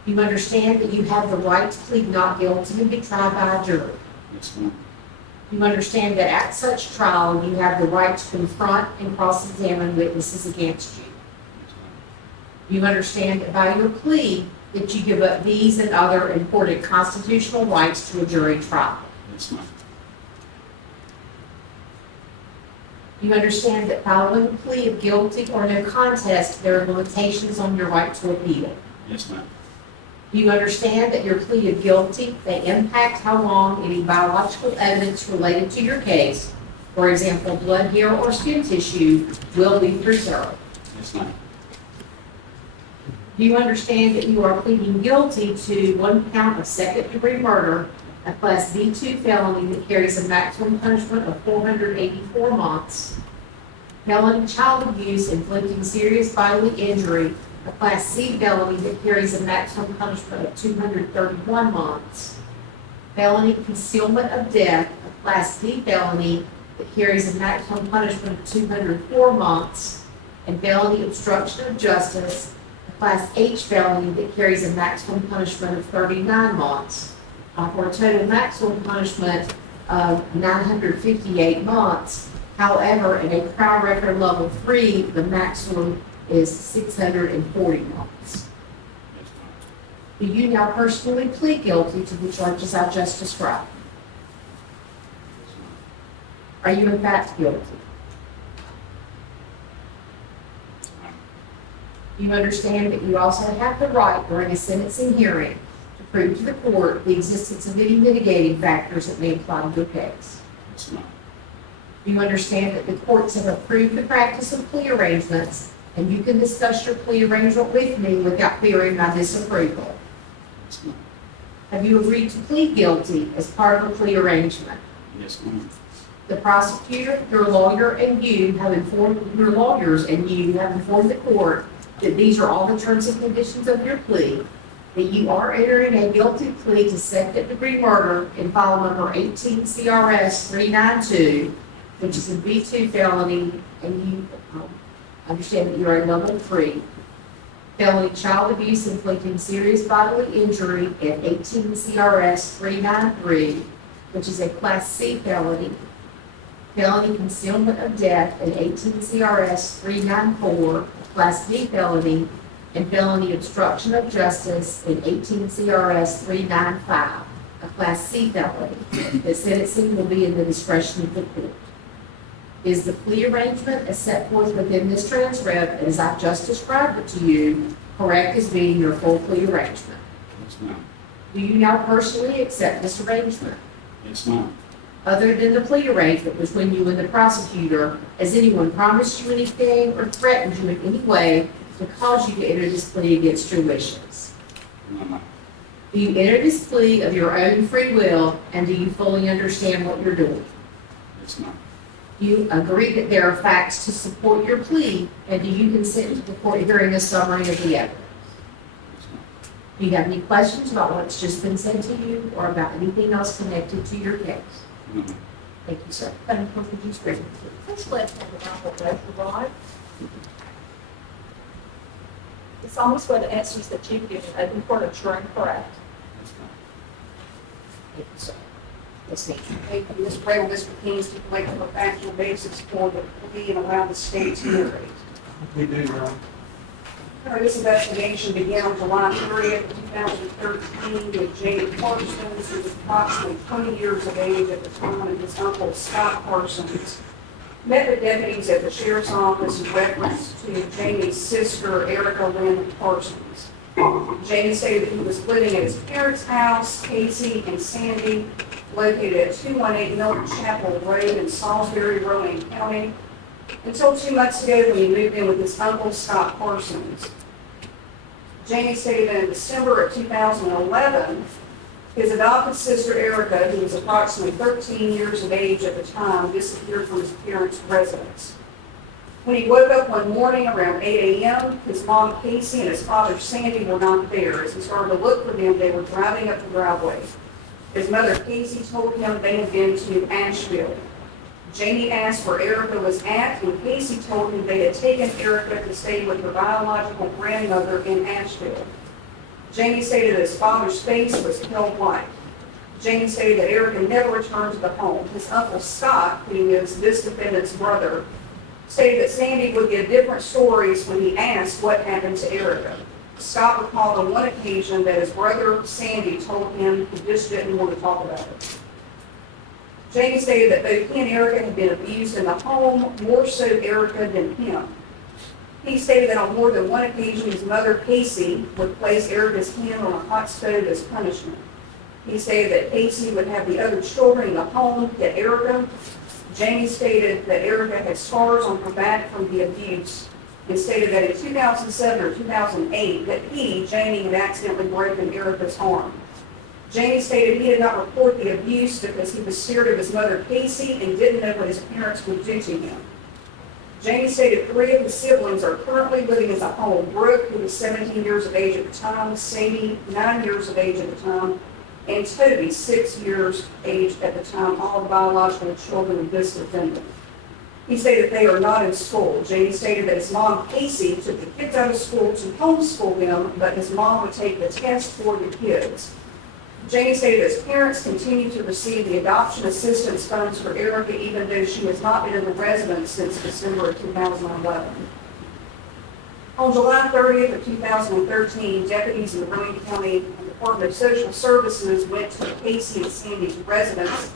You understand that you have the right to plead not guilty and be tried by a jury? Yes, ma'am. You understand that at such trial, you have the right to confront and cross-examine witnesses against you? Yes, ma'am. You understand that by your plea, that you give up these and other important constitutional rights to a jury trial? Yes, ma'am. You understand that following a plea of guilty or no contest, there are limitations on your right to appeal? Yes, ma'am. You understand that your plea of guilty may impact how long any biological evidence related to your case, for example, blood, hair, or skin tissue, will be preserved? Yes, ma'am. Do you understand that you are pleading guilty to one count of second-degree murder, a Class B2 felony that carries a maximum punishment of 484 months, felony child abuse inflicting serious bodily injury, a Class C felony that carries a maximum punishment of 231 months, felony concealment of death, a Class D felony that carries a maximum punishment of 204 months, and felony obstruction of justice, a Class H felony that carries a maximum punishment of 39 months, for a total maximum punishment of 958 months. However, in a crime record level 3, the maximum is 640 months. Yes, ma'am. Do you now personally plead guilty to the charges I just described? Yes, ma'am. Are you in fact guilty? You understand that you also have the right during a sentencing hearing to prove to the court the existence of any mitigating factors that may apply to your case. Yes, ma'am. You understand that the courts have approved the practice of plea arrangements, and you can discuss your plea arrangement with me without fearing my disapproval. Yes, ma'am. Have you agreed to plead guilty as part of a plea arrangement? Yes, ma'am. The prosecutor, your lawyer, and you have informed, your lawyers and you have informed the court that these are all the terms and conditions of your plea, that you are entering a guilty plea to second-degree murder in file number 18 CRS 392, which is a B2 felony, and you understand that you're a level 3 felony child abuse inflicting serious bodily injury at 18 CRS 393, which is a Class C felony, felony concealment of death at 18 CRS 394, Class D felony, and felony obstruction of justice in 18 CRS 395, a Class C felony. The sentencing will be in the discretion of the court. Is the plea arrangement as set forth within this transcript, as I've just described it to you, correct as being your full plea arrangement? Yes, ma'am. Do you now personally accept this arrangement? Yes, ma'am. Other than the plea arrangement between you and the prosecutor, has anyone promised you anything or threatened you in any way to cause you to enter this plea against your wishes? No, ma'am. Do you enter this plea of your own free will, and do you fully understand what you're doing? Yes, ma'am. Do you agree that there are facts to support your plea, and do you consent to the court hearing a summary of the evidence? Yes, ma'am. Do you have any questions about what's just been said to you or about anything else connected to your case? No, ma'am. Thank you, sir. Madam Clerk, would you swear? Please let me know what those provide. It's almost where the answers that you've given open court are true and correct. Yes, ma'am. Thank you, sir. Yes, ma'am. Thank you, Mr. Rabel, Mr. McKean, to collect a factual basis for the plea and allow the state to hear it. We do, Your Honor. This investigation began on July 30th, 2013 with Jamie Parsons, who was approximately 20 years of age at the time, and his uncle Scott Parsons met the deputies at the sheriff's office in reference to Jamie's sister, Erica Lynn Parsons. Jamie stated that he was living at his parents' house, Casey and Sandy, located at 218 Milton Chapel Road in Salisbury, Rowan County, until 2 months ago when he moved in with his uncle Scott Parsons. Jamie stated that in December of 2011, his adopted sister Erica, who was approximately 13 years of age at the time, disappeared from his parents' residence. When he woke up one morning around 8 a.m., his mom Casey and his father Sandy were not there. As he started to look for them, they were driving up the driveway. His mother Casey told him they had been to Asheville. Jamie asked where Erica was at, and Casey told him they had taken Erica to stay with her biological grandmother in Asheville. Jamie stated that his father's face was pale white. Jamie stated that Erica never returned to the home. His uncle Scott, who is this defendant's brother, stated that Sandy would give different stories when he asked what happened to Erica. Scott recalled on one occasion that his brother Sandy told him he just didn't want to talk about it. Jamie stated that both he and Erica had been abused in the home, more so Erica than him. He stated that on more than one occasion, his mother Casey would place Erica's hand on a hot stove as punishment. He stated that Casey would have the other children in the home hit Erica. Jamie stated that Erica had scars on her back from the abuse, and stated that in 2007 or 2008 that he, Jamie, had accidentally broken Erica's arm. Jamie stated he did not report the abuse because he was scared of his mother Casey and didn't know what his parents would do to him. Jamie stated 3 of his siblings are currently living in the home. Brooke, who was 17 years of age at the time, Sadie, 9 years of age at the time, and Toby, 6 years age at the time, all the biological children of this defendant. He stated they are not in school. Jamie stated that his mom, Casey, took the kids out of school to homeschool them, but his mom would take the test for the kids. Jamie stated his parents continue to receive the adoption assistance funds for Erica, even though she has not been in the residence since December of 2011. On July 30th of 2013, deputies in the Rowan County Department of Social Services went to Casey and Sandy's residence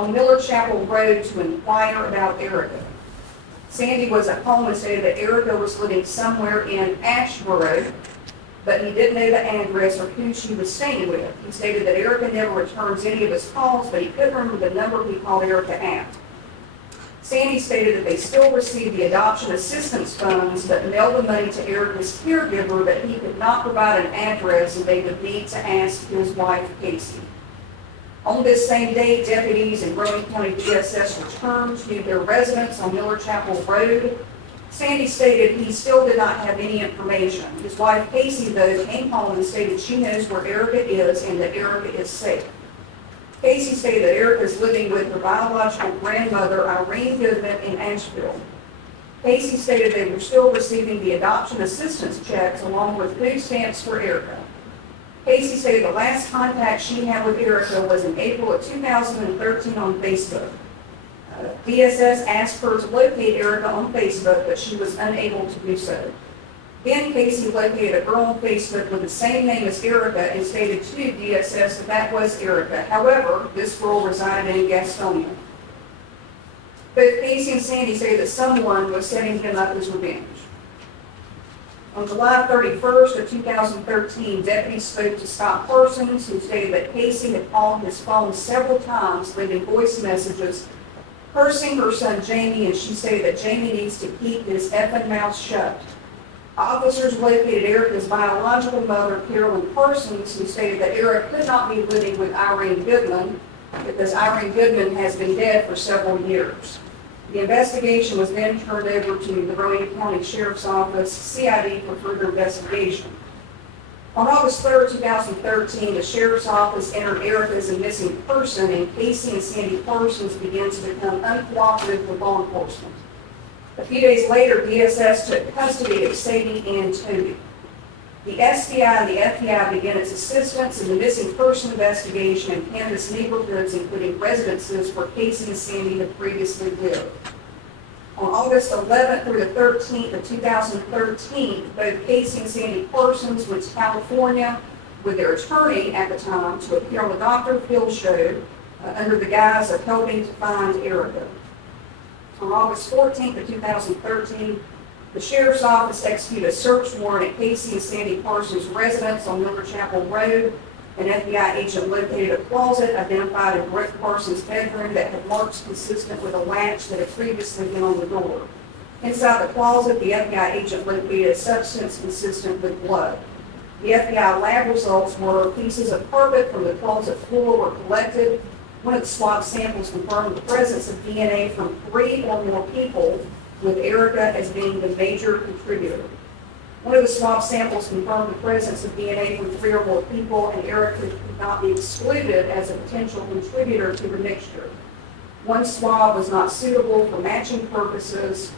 on Miller Chapel Road to inquire about Erica. Sandy was at home and stated that Erica was living somewhere in Ashboro, but he didn't know the address or who she was staying with. He stated that Erica never returns any of his calls, but he couldn't remember the number he called Erica at. Sandy stated that they still received the adoption assistance funds, but mailed the money to Erica's caregiver, but he could not provide an address and they would need to ask his wife, Casey. On this same day, deputies in Rowan County DSS returned to their residence on Miller Chapel Road. Sandy stated he still did not have any information. His wife, Casey, though, came home and stated she knows where Erica is and that Erica is safe. Casey stated that Erica is living with her biological grandmother, Irene Goodman, in Asheville. Casey stated they were still receiving the adoption assistance checks along with food stamps for Erica. Casey stated the last contact she had with Erica was in April of 2013 on Facebook. DSS asked her to locate Erica on Facebook, but she was unable to do so. Then Casey located a girl on Facebook with the same name as Erica and stated to DSS that that was Erica. However, this girl resided in Gastonia. Both Casey and Sandy say that someone was setting him up as revenge. On July 31st of 2013, deputies spoke to Scott Parsons, who stated that Casey had called his phone several times, leaving voice messages cursing her son Jamie, and she stated that Jamie needs to keep his effing mouth shut. Officers located Erica's biological mother, Carolyn Parsons, who stated that Erica could not be living with Irene Goodman because Irene Goodman has been dead for several years. The investigation was then turned over to the Rowan County Sheriff's Office, CID, for further investigation. On August 3rd, 2013, the Sheriff's Office entered Erica as a missing person, and Casey and Sandy Parsons began to become uncooperative with law enforcement. A few days later, DSS took custody of Sadie and Toby. The SBI and the FBI began its assistance in the missing person investigation in canvas neighborhoods, including residences where Casey and Sandy had previously lived. On August 11th through the 13th of 2013, both Casey and Sandy Parsons went to California with their attorney at the time to appear on the Dr. Phil show under the guise of helping to find Erica. On August 14th of 2013, the Sheriff's Office executed a search warrant at Casey and Sandy Parsons' residence on Miller Chapel Road. An FBI agent located a closet identified in Brett Parsons' bedroom that had marks consistent with a latch that had previously been on the door. Inside the closet, the FBI agent located a substance consistent with blood. The FBI lab results were pieces of carpet from the closet floor were collected. One of the swab samples confirmed the presence of DNA from 3 or more people, with Erica as being the major contributor. One of the swab samples confirmed the presence of DNA from 3 or more people, and Erica could not be excluded as a potential contributor to the mixture. One swab was not suitable for matching purposes.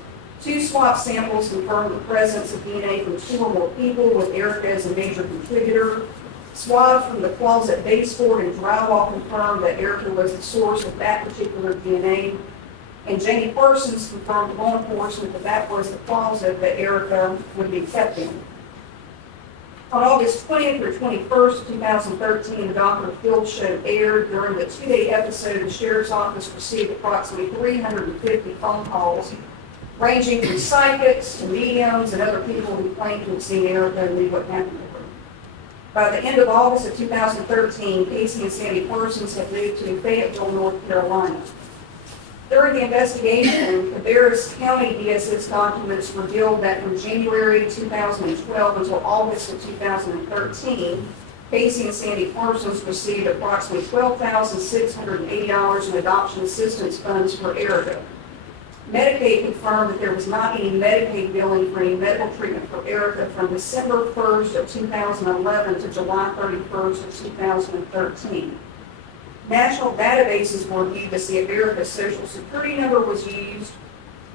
2 swab samples confirmed the presence of DNA from 2 or more people, with Erica as a major contributor. Swabs from the closet baseboard and drywall confirmed that Erica was the source of that particular DNA. And Jamie Parsons confirmed to law enforcement that that was the closet that Erica would be kept in. On August 20th through 21st, 2013, the Dr. Phil show aired. During the 2-day episode, the Sheriff's Office received approximately 350 phone calls, ranging from psychics to mediums and other people who claimed to have seen Erica and knew what happened to her. By the end of August of 2013, Casey and Sandy Parsons had moved to Fayetteville, North Carolina. During the investigation, Cabarrus County DSS documents revealed that from January 2012 until August of 2013, Casey and Sandy Parsons received approximately $12,680 in adoption assistance funds for Erica. Medicaid confirmed that there was not any Medicaid billing for any medical treatment for Erica from December 1st of 2011 to July 31st of 2013. National databases were reviewed to see if Erica's social security number was used.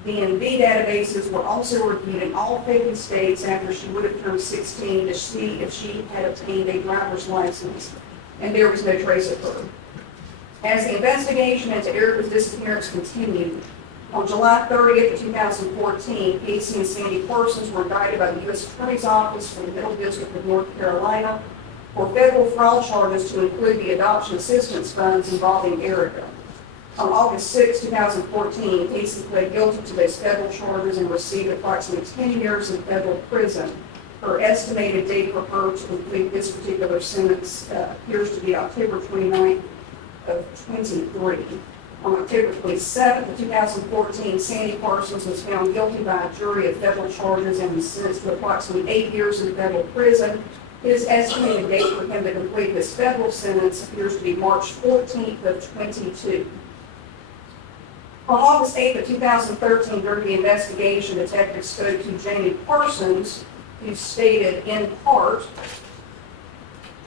DMV databases were also reviewed in all 50 states after she would have turned 16 to see if she had obtained a driver's license, and there was no trace of her. As the investigation into Erica's disappearance continued, on July 30th of 2014, Casey and Sandy Parsons were indicted by the U.S. Attorney's Office for the Middle District of North Carolina for federal fraud charges to include the adoption assistance funds involving Erica. On August 6, 2014, Casey pled guilty to those federal charges and received approximately 10 years in federal prison. Her estimated date for her to complete this particular sentence appears to be October 29th of 23. On October 27th of 2014, Sandy Parsons was found guilty by a jury of federal charges and was sentenced to approximately 8 years in federal prison. His estimated date for him to complete this federal sentence appears to be March 14th of 22. On August 8th of 2013, during the investigation, detectives spoke to Jamie Parsons, who stated in part,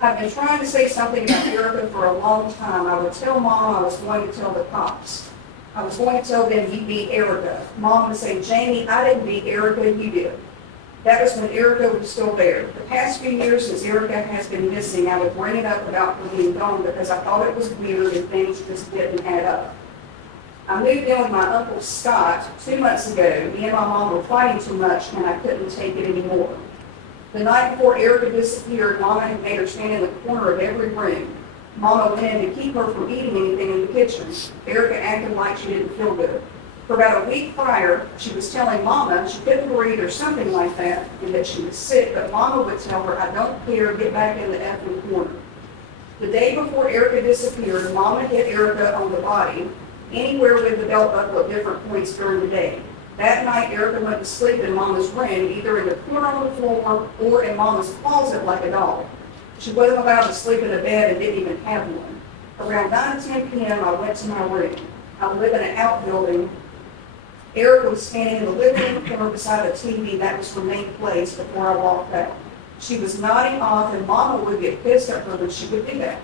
"I've been trying to say something about Erica for a long time. I would tell Mom I was going to tell the cops. I was going to tell them you beat Erica. Mom would say, Jamie, I didn't beat Erica, you did." That was when Erica was still there. The past few years since Erica has been missing, I would bring it up about her being gone because I thought it was weird and things just didn't add up. I moved in with my Uncle Scott 2 months ago. Me and my mom were fighting too much and I couldn't take it anymore. The night before Erica disappeared, Mama had made her stand in the corner of every room. Mama went in to keep her from eating anything in the kitchen. Erica acted like she didn't feel good. For about a week prior, she was telling Mama she couldn't breathe or something like that and that she was sick, but Mama would tell her, "I don't care, get back in the effing corner." The day before Erica disappeared, Mama hit Erica on the body, anywhere with the belt buckle at different points during the day. That night, Erica went to sleep in Mama's room, either in the corner on the floor or in Mama's closet like a doll. She wasn't allowed to sleep in a bed and didn't even have one. Around 9 to 10 p.m., I went to my room. I live in an outbuilding. Erica was standing in the living room corner beside a TV. That was her main place before I walked out. She was nodding off, and Mama would get pissed at her when she would do that.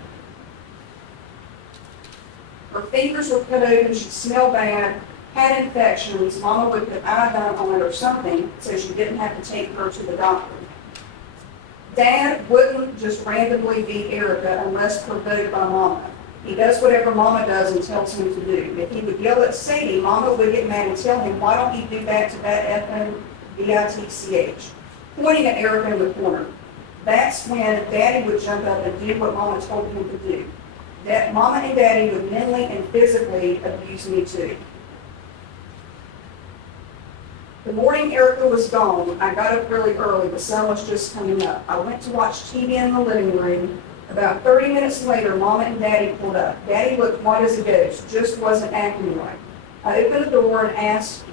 Her fingers were cut open, she smelled bad, had infections. Mama would put iodine on it or something so she didn't have to take her to the doctor. Dad wouldn't just randomly beat Erica unless provoked by Mama. He does whatever Mama does and tells him to do. If he would yell at Sadie, Mama would get mad and tell him, "Why don't you do that to that F-O-B-I-T-C-H?" Pointing at Erica in the corner. That's when Daddy would jump up and do what Mama told him to do. That Mama and Daddy would mentally and physically abuse me too. The morning Erica was gone, I got up really early. The sun was just coming up. I went to watch TV in the living room. About 30 minutes later, Mama and Daddy pulled up. Daddy looked white as a ghost, just wasn't acting right. I opened the door and asked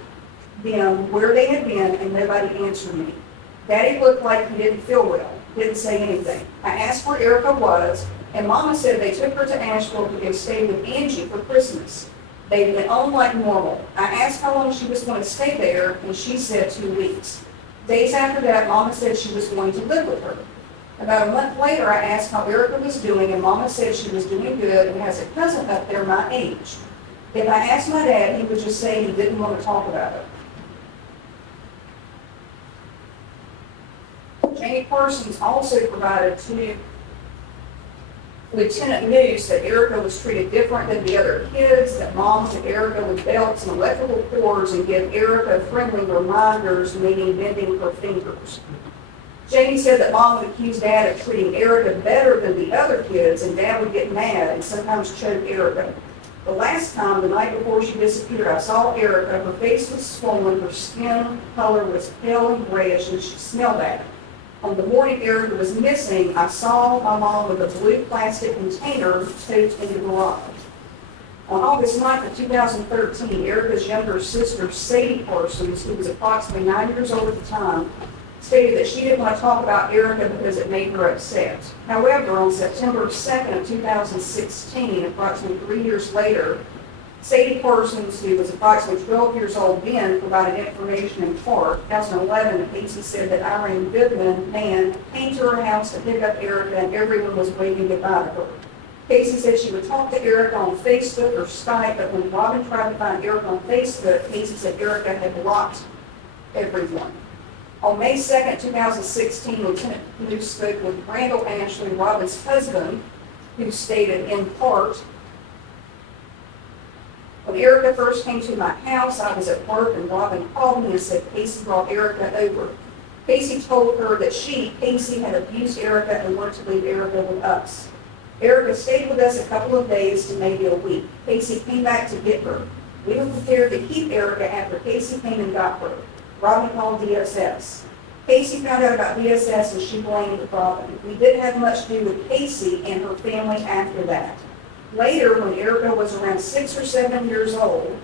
them where they had been, and nobody answered me. Daddy looked like he didn't feel well, didn't say anything. I asked where Erica was, and Mama said they took her to Asheville to go stay with Angie for Christmas. They went on like normal. I asked how long she was going to stay there, and she said 2 weeks. Days after that, Mama said she was going to live with her. About a month later, I asked how Erica was doing, and Mama said she was doing good and has a cousin up there my age. If I asked my dad, he would just say he didn't want to talk about it. Jamie Parsons also provided to Lieutenant News that Erica was treated different than the other kids, that Mom hit Erica with belts and electrical cords and give Erica friendly reminders, meaning bending her fingers. Jamie said that Mom would accuse Dad of treating Erica better than the other kids, and Dad would get mad and sometimes choke Erica. The last time, the night before she disappeared, I saw Erica. Her face was swollen, her skin color was pale and grayish, and she smelled bad. On the morning Erica was missing, I saw my mom with a blue plastic container stowed in the garage. On August 9th of 2013, Erica's younger sister, Sadie Parsons, who was approximately 9 years old at the time, stated that she didn't want to talk about Erica because it made her upset. However, on September 2nd of 2016, approximately 3 years later, Sadie Parsons, who was approximately 12 years old then, provided information in part. 2011, Casey said that Irene Goodman, man, came to her house to pick up Erica and everyone was waving goodbye to her. Casey said she would talk to Erica on Facebook or Skype, but when Robin tried to find Erica on Facebook, Casey said Erica had blocked everyone. On May 2nd, 2016, Lieutenant News spoke with Randall Ashley, Robin's husband, who stated in part, "When Erica first came to my house, I was at work and Robin called me and said Casey brought Erica over. Casey told her that she, Casey, had abused Erica and wanted to leave Erica with us. Erica stayed with us a couple of days to maybe a week. Casey came back to get her. We were prepared to keep Erica after Casey came and got her. Robin called DSS. Casey found out about DSS and she blamed Robin. We didn't have much to do with Casey and her family after that. Later, when Erica was around 6 or 7 years old,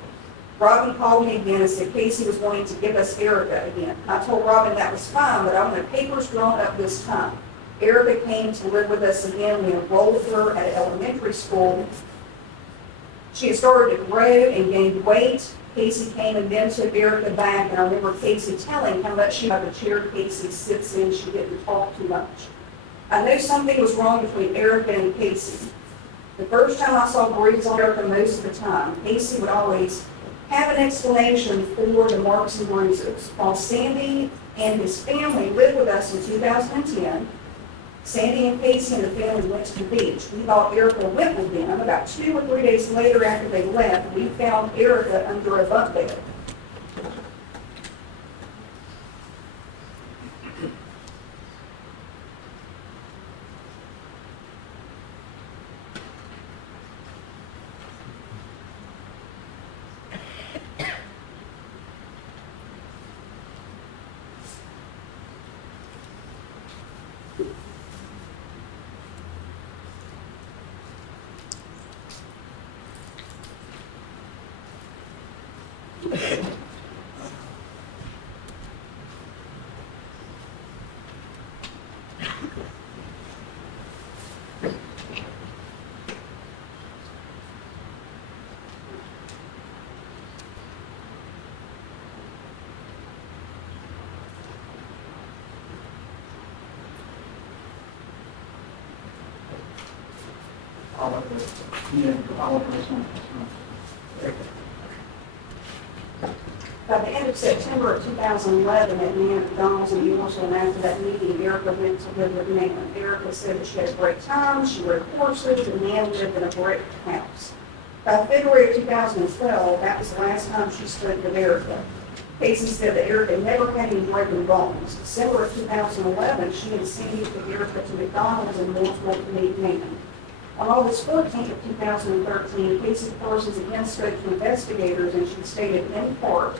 Robin called me again and said Casey was wanting to give us Erica again. I told Robin that was fine, but I wanted papers drawn up this time. Erica came to live with us again. We enrolled her at elementary school. She had started to grow and gained weight. Casey came and then took Erica back, and I remember Casey telling how much she had the chair Casey sits in. She didn't talk too much. I knew something was wrong between Erica and Casey. The first time I saw bruises on Erica most of the time, Casey would always have an explanation for the marks and bruises. While Sandy and his family lived with us in 2010, Sandy and Casey and the family went to the beach. We thought Erica went with them. About 2 or 3 days later after they left, we found Erica under a bunk bed. By the end of September of 2011, at Nan McDonald's in Eaglesville, and after that meeting, Erica went to live with Nan. Erica said that she had a great time, she rode horses, and Nan lived in a brick house. By February of 2012, that was the last time she stood with Erica. Casey said that Erica never had any broken bones. December of 2011, she and Sandy took Erica to McDonald's in Mooresville to meet Nan. On August 14th of 2013, Casey Parsons again spoke to investigators, and she stated in part,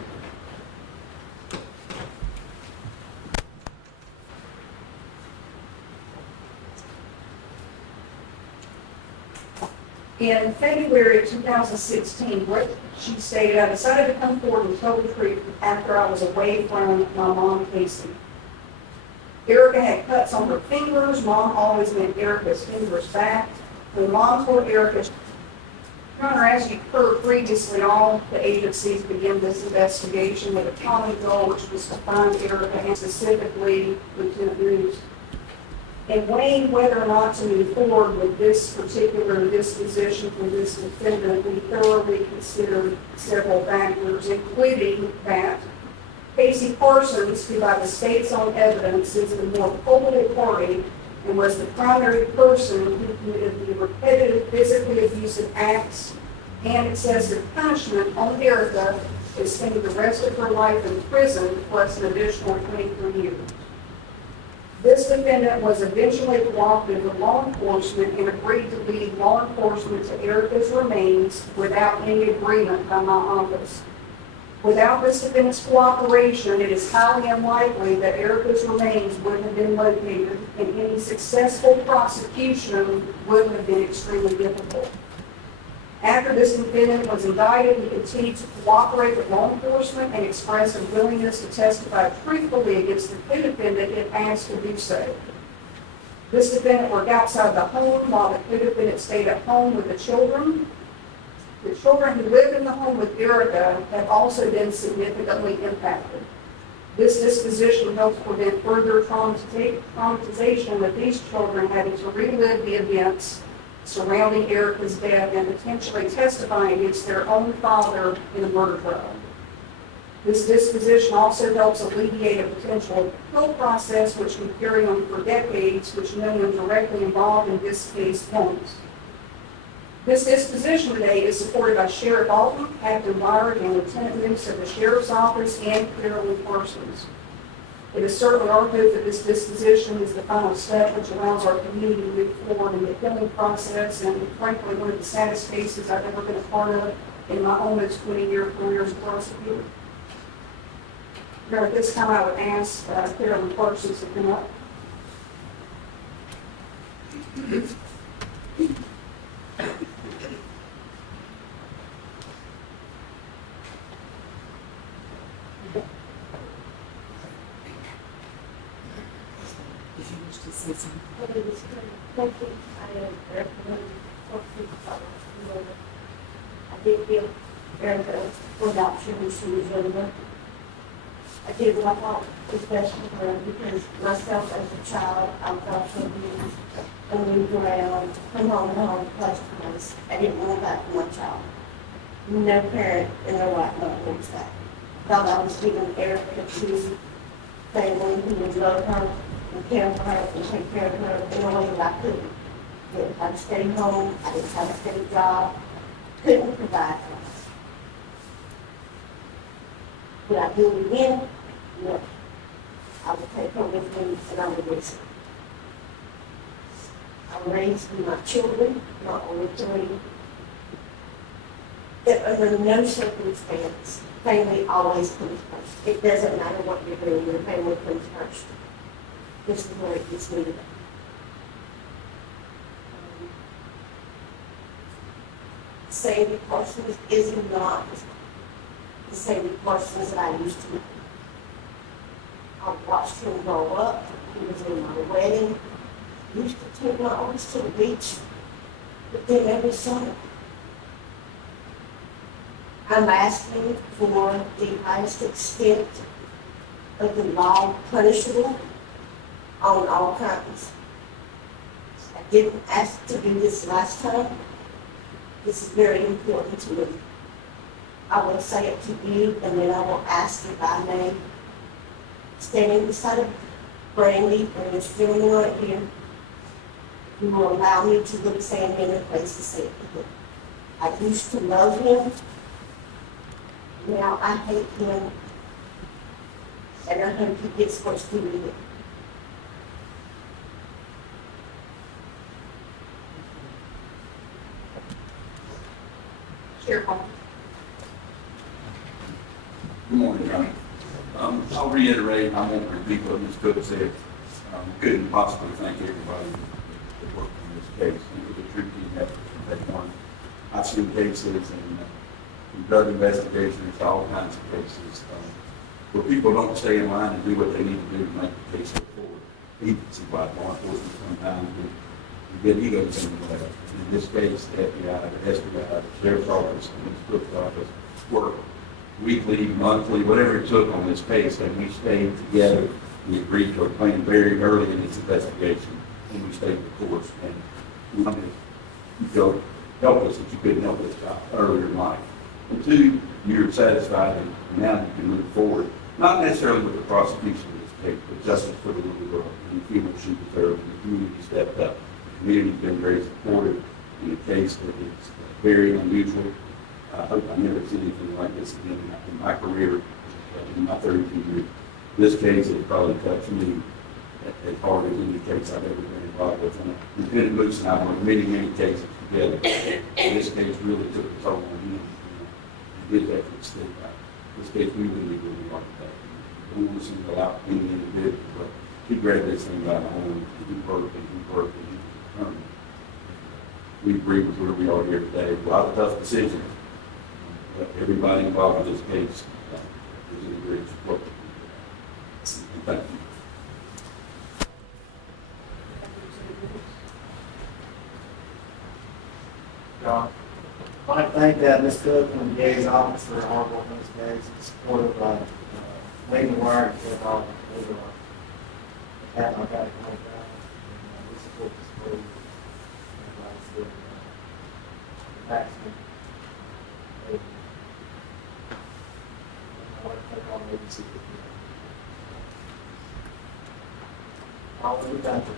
in February of 2016, she stated, I decided to come forward and tell the truth after I was away from my mom, Casey. Erica had cuts on her fingers. Mom always meant Erica's fingers back. When Mom told Erica, Your Honor, as you've heard previously, all the agencies began this investigation with a common goal, which was to find Erica and specifically Lieutenant News. In weighing whether or not to move forward with this particular disposition for this defendant, we thoroughly considered several factors, including that Casey Parsons, who by the state's own evidence is the more culpable party and was the primary person who committed the repetitive physically abusive acts and excessive punishment on Erica, is spending the rest of her life in prison plus an additional 23 years. This defendant was eventually cooperative with law enforcement and agreed to lead law enforcement to Erica's remains without any agreement by my office. Without this defendant's cooperation, it is highly unlikely that Erica's remains would have been located, and any successful prosecution would have been extremely difficult. After this defendant was indicted, he continued to cooperate with law enforcement and expressed a willingness to testify truthfully against the co-defendant if asked to do so. This defendant worked outside the home while the co-defendant stayed at home with the children. The children who lived in the home with Erica have also been significantly impacted. This disposition helps prevent further traumatization of these children having to relive the events surrounding Erica's death and potentially testifying against their own father in a murder trial. This disposition also helps alleviate a potential appeal process which can carry on for decades, which no one directly involved in this case won't. This disposition today is supported by Sheriff Alton, Captain Byard, and Lieutenant Moose of the Sheriff's Office, and Carolyn Parsons. It is certainly our hope that this disposition is the final step which allows our community to move forward in the healing process, and frankly, one of the saddest cases I've ever been a part of in my almost 20-year career as a prosecutor. Now, at this time, I would ask Carolyn Parsons to come up. I did feel very good for adoption when she was younger. I did what I thought was best for her because myself as a child, I felt so abused and moved around, come home and home, place. I didn't want that for my child. No parent in their right mind wants that. Thought I was giving Erica to family who would love her and care for her and take care of her in a way that I couldn't. I didn't have a steady home, I didn't have a steady job, couldn't provide for her. Would I do it again? No. I would take her with me and I would raise her. I would raise my children, not only three. That under no circumstance, family always comes first. It doesn't matter what you're doing, your family comes first. This is where it gets me to go. Sandy Parsons is not the Sandy Parsons that I used to know. I watched him grow up. He was in my wedding. He used to take my arms to the beach, but then every summer. I'm asking for the highest extent of the law punishable on all crimes. I didn't ask to do this last time. This is very important to me. I will say it to you, and then I will ask if I may, standing beside of Brandy and this gentleman right here, if you will allow me to look Sandy in the face and say it to him. I used to love him. Now I hate him. And I hope he gets what's due to him. Careful. Good morning, Johnny. I'll reiterate, I won't repeat what Ms. Cook said. Couldn't possibly thank everybody that worked on this case. It was a true team effort from day one. I've seen cases and drug investigations, all kinds of cases, where people don't stay in line and do what they need to do to make the case go forward. Agency-wide law enforcement sometimes we get egos in the way. In this case, the FBI, the SBI, the Sheriff's Office, and Ms. Cook's office worked weekly, monthly, whatever it took on this case, and we stayed together. We agreed to a plan very early in this investigation, and we stayed the course. And we wanted you feel helpless that you couldn't help this job earlier in life. And two, you're satisfied, and now you can move forward, not necessarily with the prosecution of this case, but justice for the little girl, and you feel what she deserved, and the community stepped up. The community's been very supportive in a case that is very unusual. I hope I never see anything like this again in my career, in my 32 years. This case has probably touched me as hard as any case I've ever been involved with. And Lieutenant Moose and I worked many, many cases together. And this case really took a toll on him. He did that to the state. This case, we wouldn't be where we are today. We want to single out any individual, but he grabbed this thing by the horn, and he worked, and he worked, and he was determined. We agree with where we are here today. A lot of tough decisions. But everybody involved in this case is in great support. Thank you. John, I'd like to thank Ms. Cook and the DA's office for our hard work on this case, the support of Lady Wire and Ted Hall. Pat, I've got to thank that. We support this plea. Everybody's doing maximum. I want to thank all the agencies. All the way down to the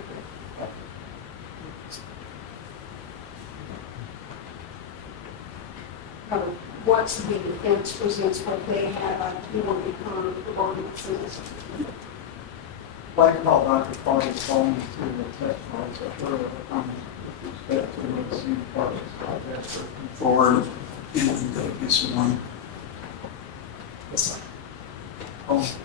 Once the defense presents what they have, I do want to become the bond of like to call Dr. Parsons phone to the testimony, so her comments with respect to the Sandy Parsons project forward and this one. Oh.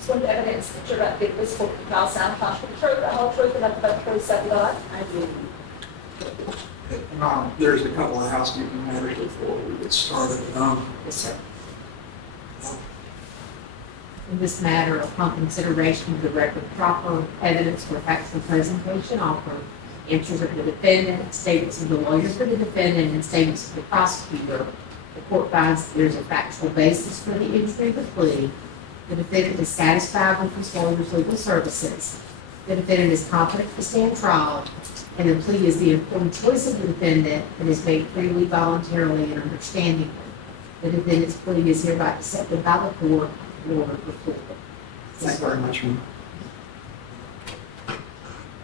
Sworn to evidence that you're about to give this full trial sound possible truth, the whole truth, and nothing but the truth, so help you God. I do. There's a couple of housekeeping matters before we get started. Yes, sir. In this matter, upon consideration of the record, proper evidence for factual presentation offered, answers of the defendant, statements of the lawyer for the defendant, and statements of the prosecutor, the court finds that there is a factual basis for the entry of the plea. The defendant is satisfied with his lawyer's legal services. The defendant is competent to stand trial, and the plea is the informed choice of the defendant and is made freely, voluntarily, and understandingly. The defendant's plea is hereby accepted by the court and ordered reported. Thank you very much, ma'am.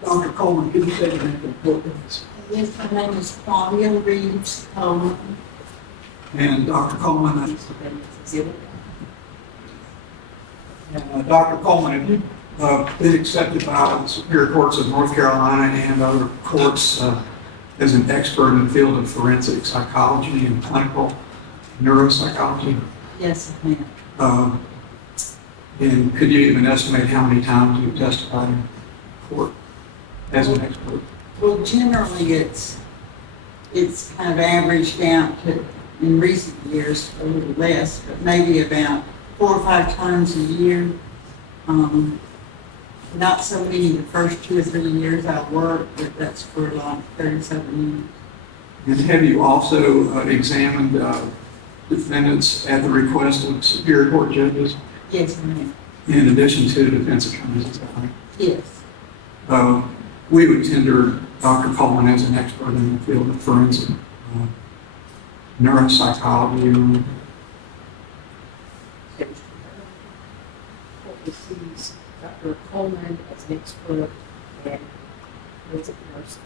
Dr. Coleman, can you say the name of the court, please? Yes, my name is Claudia Reeves Coleman. And Dr. Coleman, Dr. Coleman, have you been accepted by the Superior Courts of North Carolina and other courts as an expert in the field of forensic psychology and clinical neuropsychology? Yes, ma'am. And could you even estimate how many times you've testified in court as an expert? Well, generally, it's kind of averaged out to, in recent years, a little less, but maybe about 4 or 5 times a year. Not so many the first 2 or 3 years I worked, but that's for like 37 years. And have you also examined defendants at the request of Superior Court judges Yes, ma'am. in addition to defense attorneys? Is that right? Yes. We would tender Dr. Coleman as an expert in the field of forensic neuropsychology. Court receives Dr. Coleman as an expert and forensic nurse.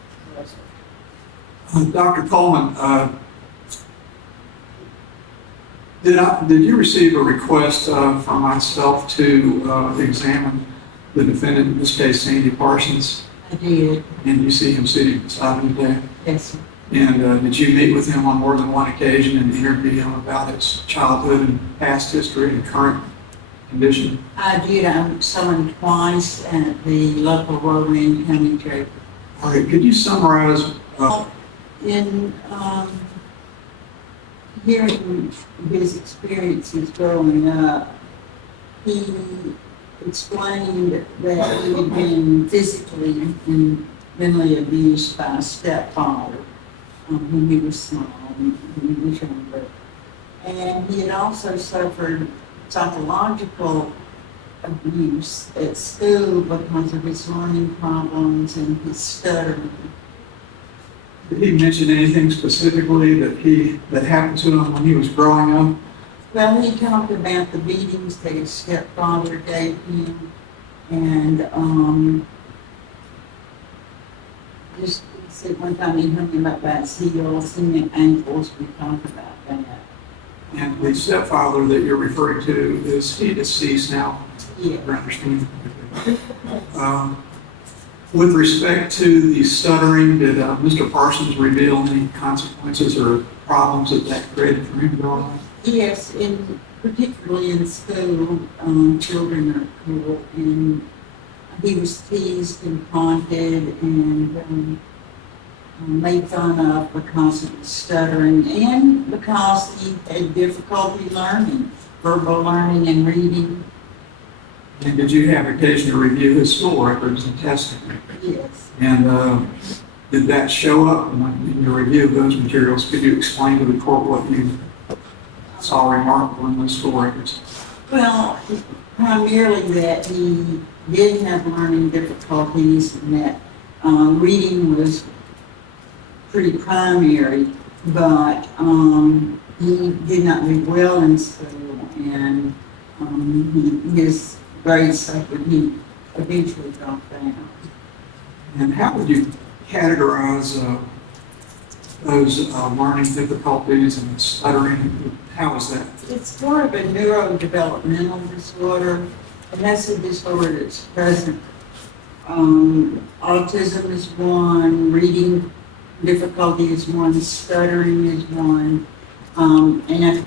Dr. Coleman, did you receive a request from myself to examine the defendant, in this case Sandy Parsons? I did. And you see him sitting beside me today? Yes, sir. And did you meet with him on more than one occasion and interview him about his childhood and past history and current condition? I did. I saw him twice at the local Rowan County Jail. All right, could you summarize? In hearing his experiences growing up, he explained that he had been physically and mentally abused by a stepfather when he was small, when he was younger. And he had also suffered psychological abuse at school because of his learning problems and his stuttering. Did he mention anything specifically that happened to him when he was growing up? Well, he talked about the beatings that his stepfather gave him, and just he said one time he hung him up by his heels and ankles. We talked about that. And the stepfather that you're referring to, is he deceased now? Yeah. I understand. With respect to the stuttering, did Mr. Parsons reveal any consequences or problems that created for him growing up? Yes, particularly in school, children are cruel, and he was teased and taunted and made fun of because of his stuttering and because he had difficulty learning, verbal learning and reading. And did you have occasion to review his school records and testing? Yes. And did that show up in your review of those materials? Could you explain to the court what you saw remarkable in those school records? Well, primarily that he did have learning difficulties and that Reading was pretty primary, but he did not do well in school, and his grades suffered. He eventually dropped out. And how would you categorize those learning difficulties and stuttering? How is that? It's more of a neurodevelopmental disorder, and that's a disorder that's present. Autism is one, reading difficulty is one, stuttering is one, and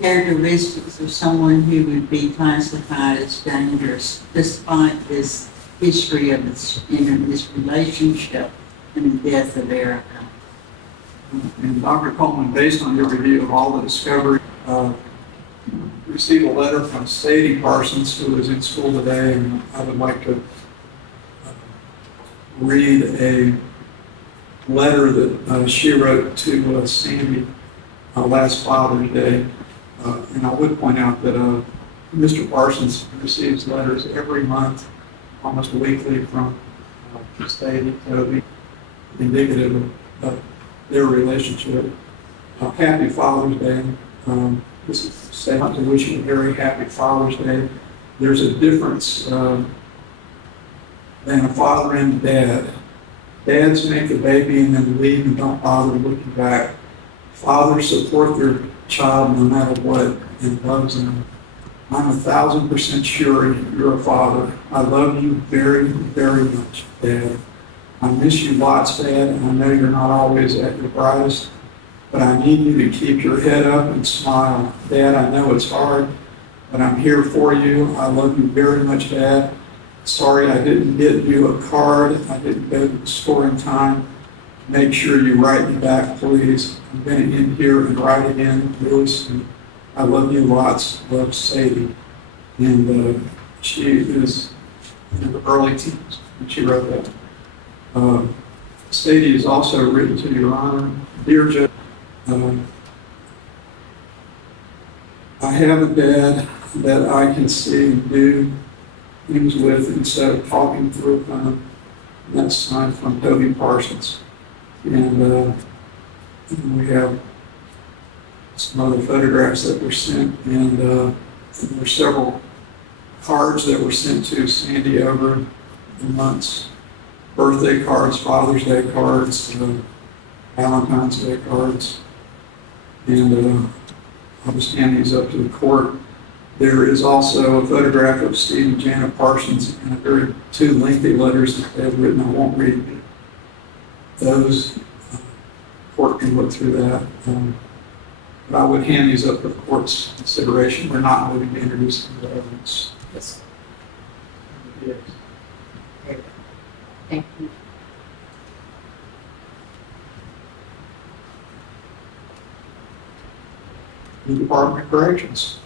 characteristics of someone who would be classified as dangerous despite this history of this relationship and the death of Erica. And Dr. Coleman, based on your review of all the discovery, received a letter from Sadie Parsons, who is in school today, and I would like to read a letter that she wrote to Sandy last Father's Day. And I would point out that Mr. Parsons receives letters every month, almost weekly, from Sadie, so it'll be indicative of their relationship. Happy Father's Day. This is a statement to wish you a very happy Father's Day. There's a difference than a father and a dad. Dads make the baby and then leave and don't bother looking back. Fathers support their child no matter what and loves them. I'm 1,000% sure you're a father. I love you very, very much, Dad. I miss you lots, Dad, and I know you're not always at your brightest, but I need you to keep your head up and smile. Dad, I know it's hard, but I'm here for you. I love you very much, Dad. Sorry I didn't get you a card. I didn't go to the store in time. Make sure you write me back, please. I'm going to end here and write again really soon. I love you lots. Love, Sadie. And she is in the early teens when she wrote that. Sadie is also written to Your Honor. Dear Judge, I have a dad that I can see and do things with instead of talking through them. And that's signed from Toby Parsons. And we have some other photographs that were sent, and there were several cards that were sent to Sandy over the months. Birthday cards, Father's Day cards, Valentine's Day cards. And I'll just hand these up to the court. There is also a photograph of Steve and Janet Parsons and two lengthy letters that they've written. I won't read those. Court can look through that. But I would hand these up for the court's consideration. We're not moving to introduce them to evidence. Yes. Yes. Thank you. The Department of Corrections.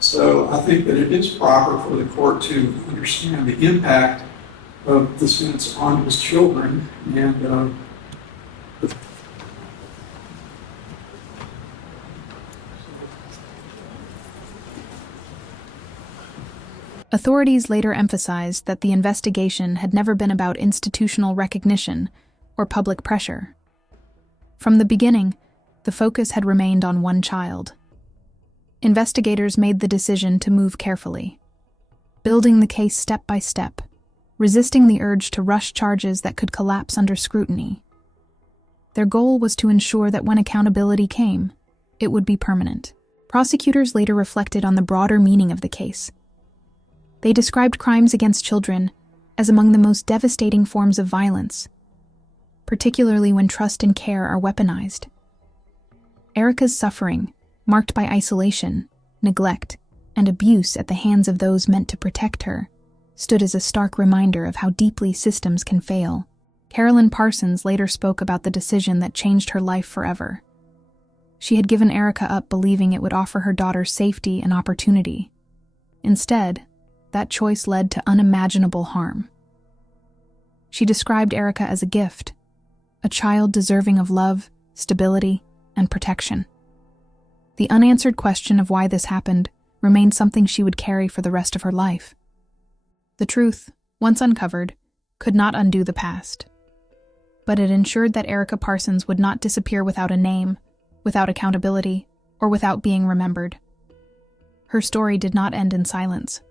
So I think that it is proper for the court to understand the impact of the sentence on his children, and Authorities later emphasized that the investigation had never been about institutional recognition or public pressure. From the beginning, the focus had remained on one child. Investigators made the decision to move carefully, building the case step by step, resisting the urge to rush charges that could collapse under scrutiny. Their goal was to ensure that when accountability came, it would be permanent. Prosecutors later reflected on the broader meaning of the case. They described crimes against children as among the most devastating forms of violence, particularly when trust and care are weaponized. Erica's suffering, marked by isolation, neglect, and abuse at the hands of those meant to protect her, stood as a stark reminder of how deeply systems can fail. Carolyn Parsons later spoke about the decision that changed her life forever. She had given Erica up believing it would offer her daughter safety and opportunity. Instead, that choice led to unimaginable harm. She described Erica as a gift, a child deserving of love, stability, and protection. The unanswered question of why this happened remained something she would carry for the rest of her life. The truth, once uncovered, could not undo the past. But it ensured that Erica Parsons would not disappear without a name, without accountability, or without being remembered. Her story did not end in silence.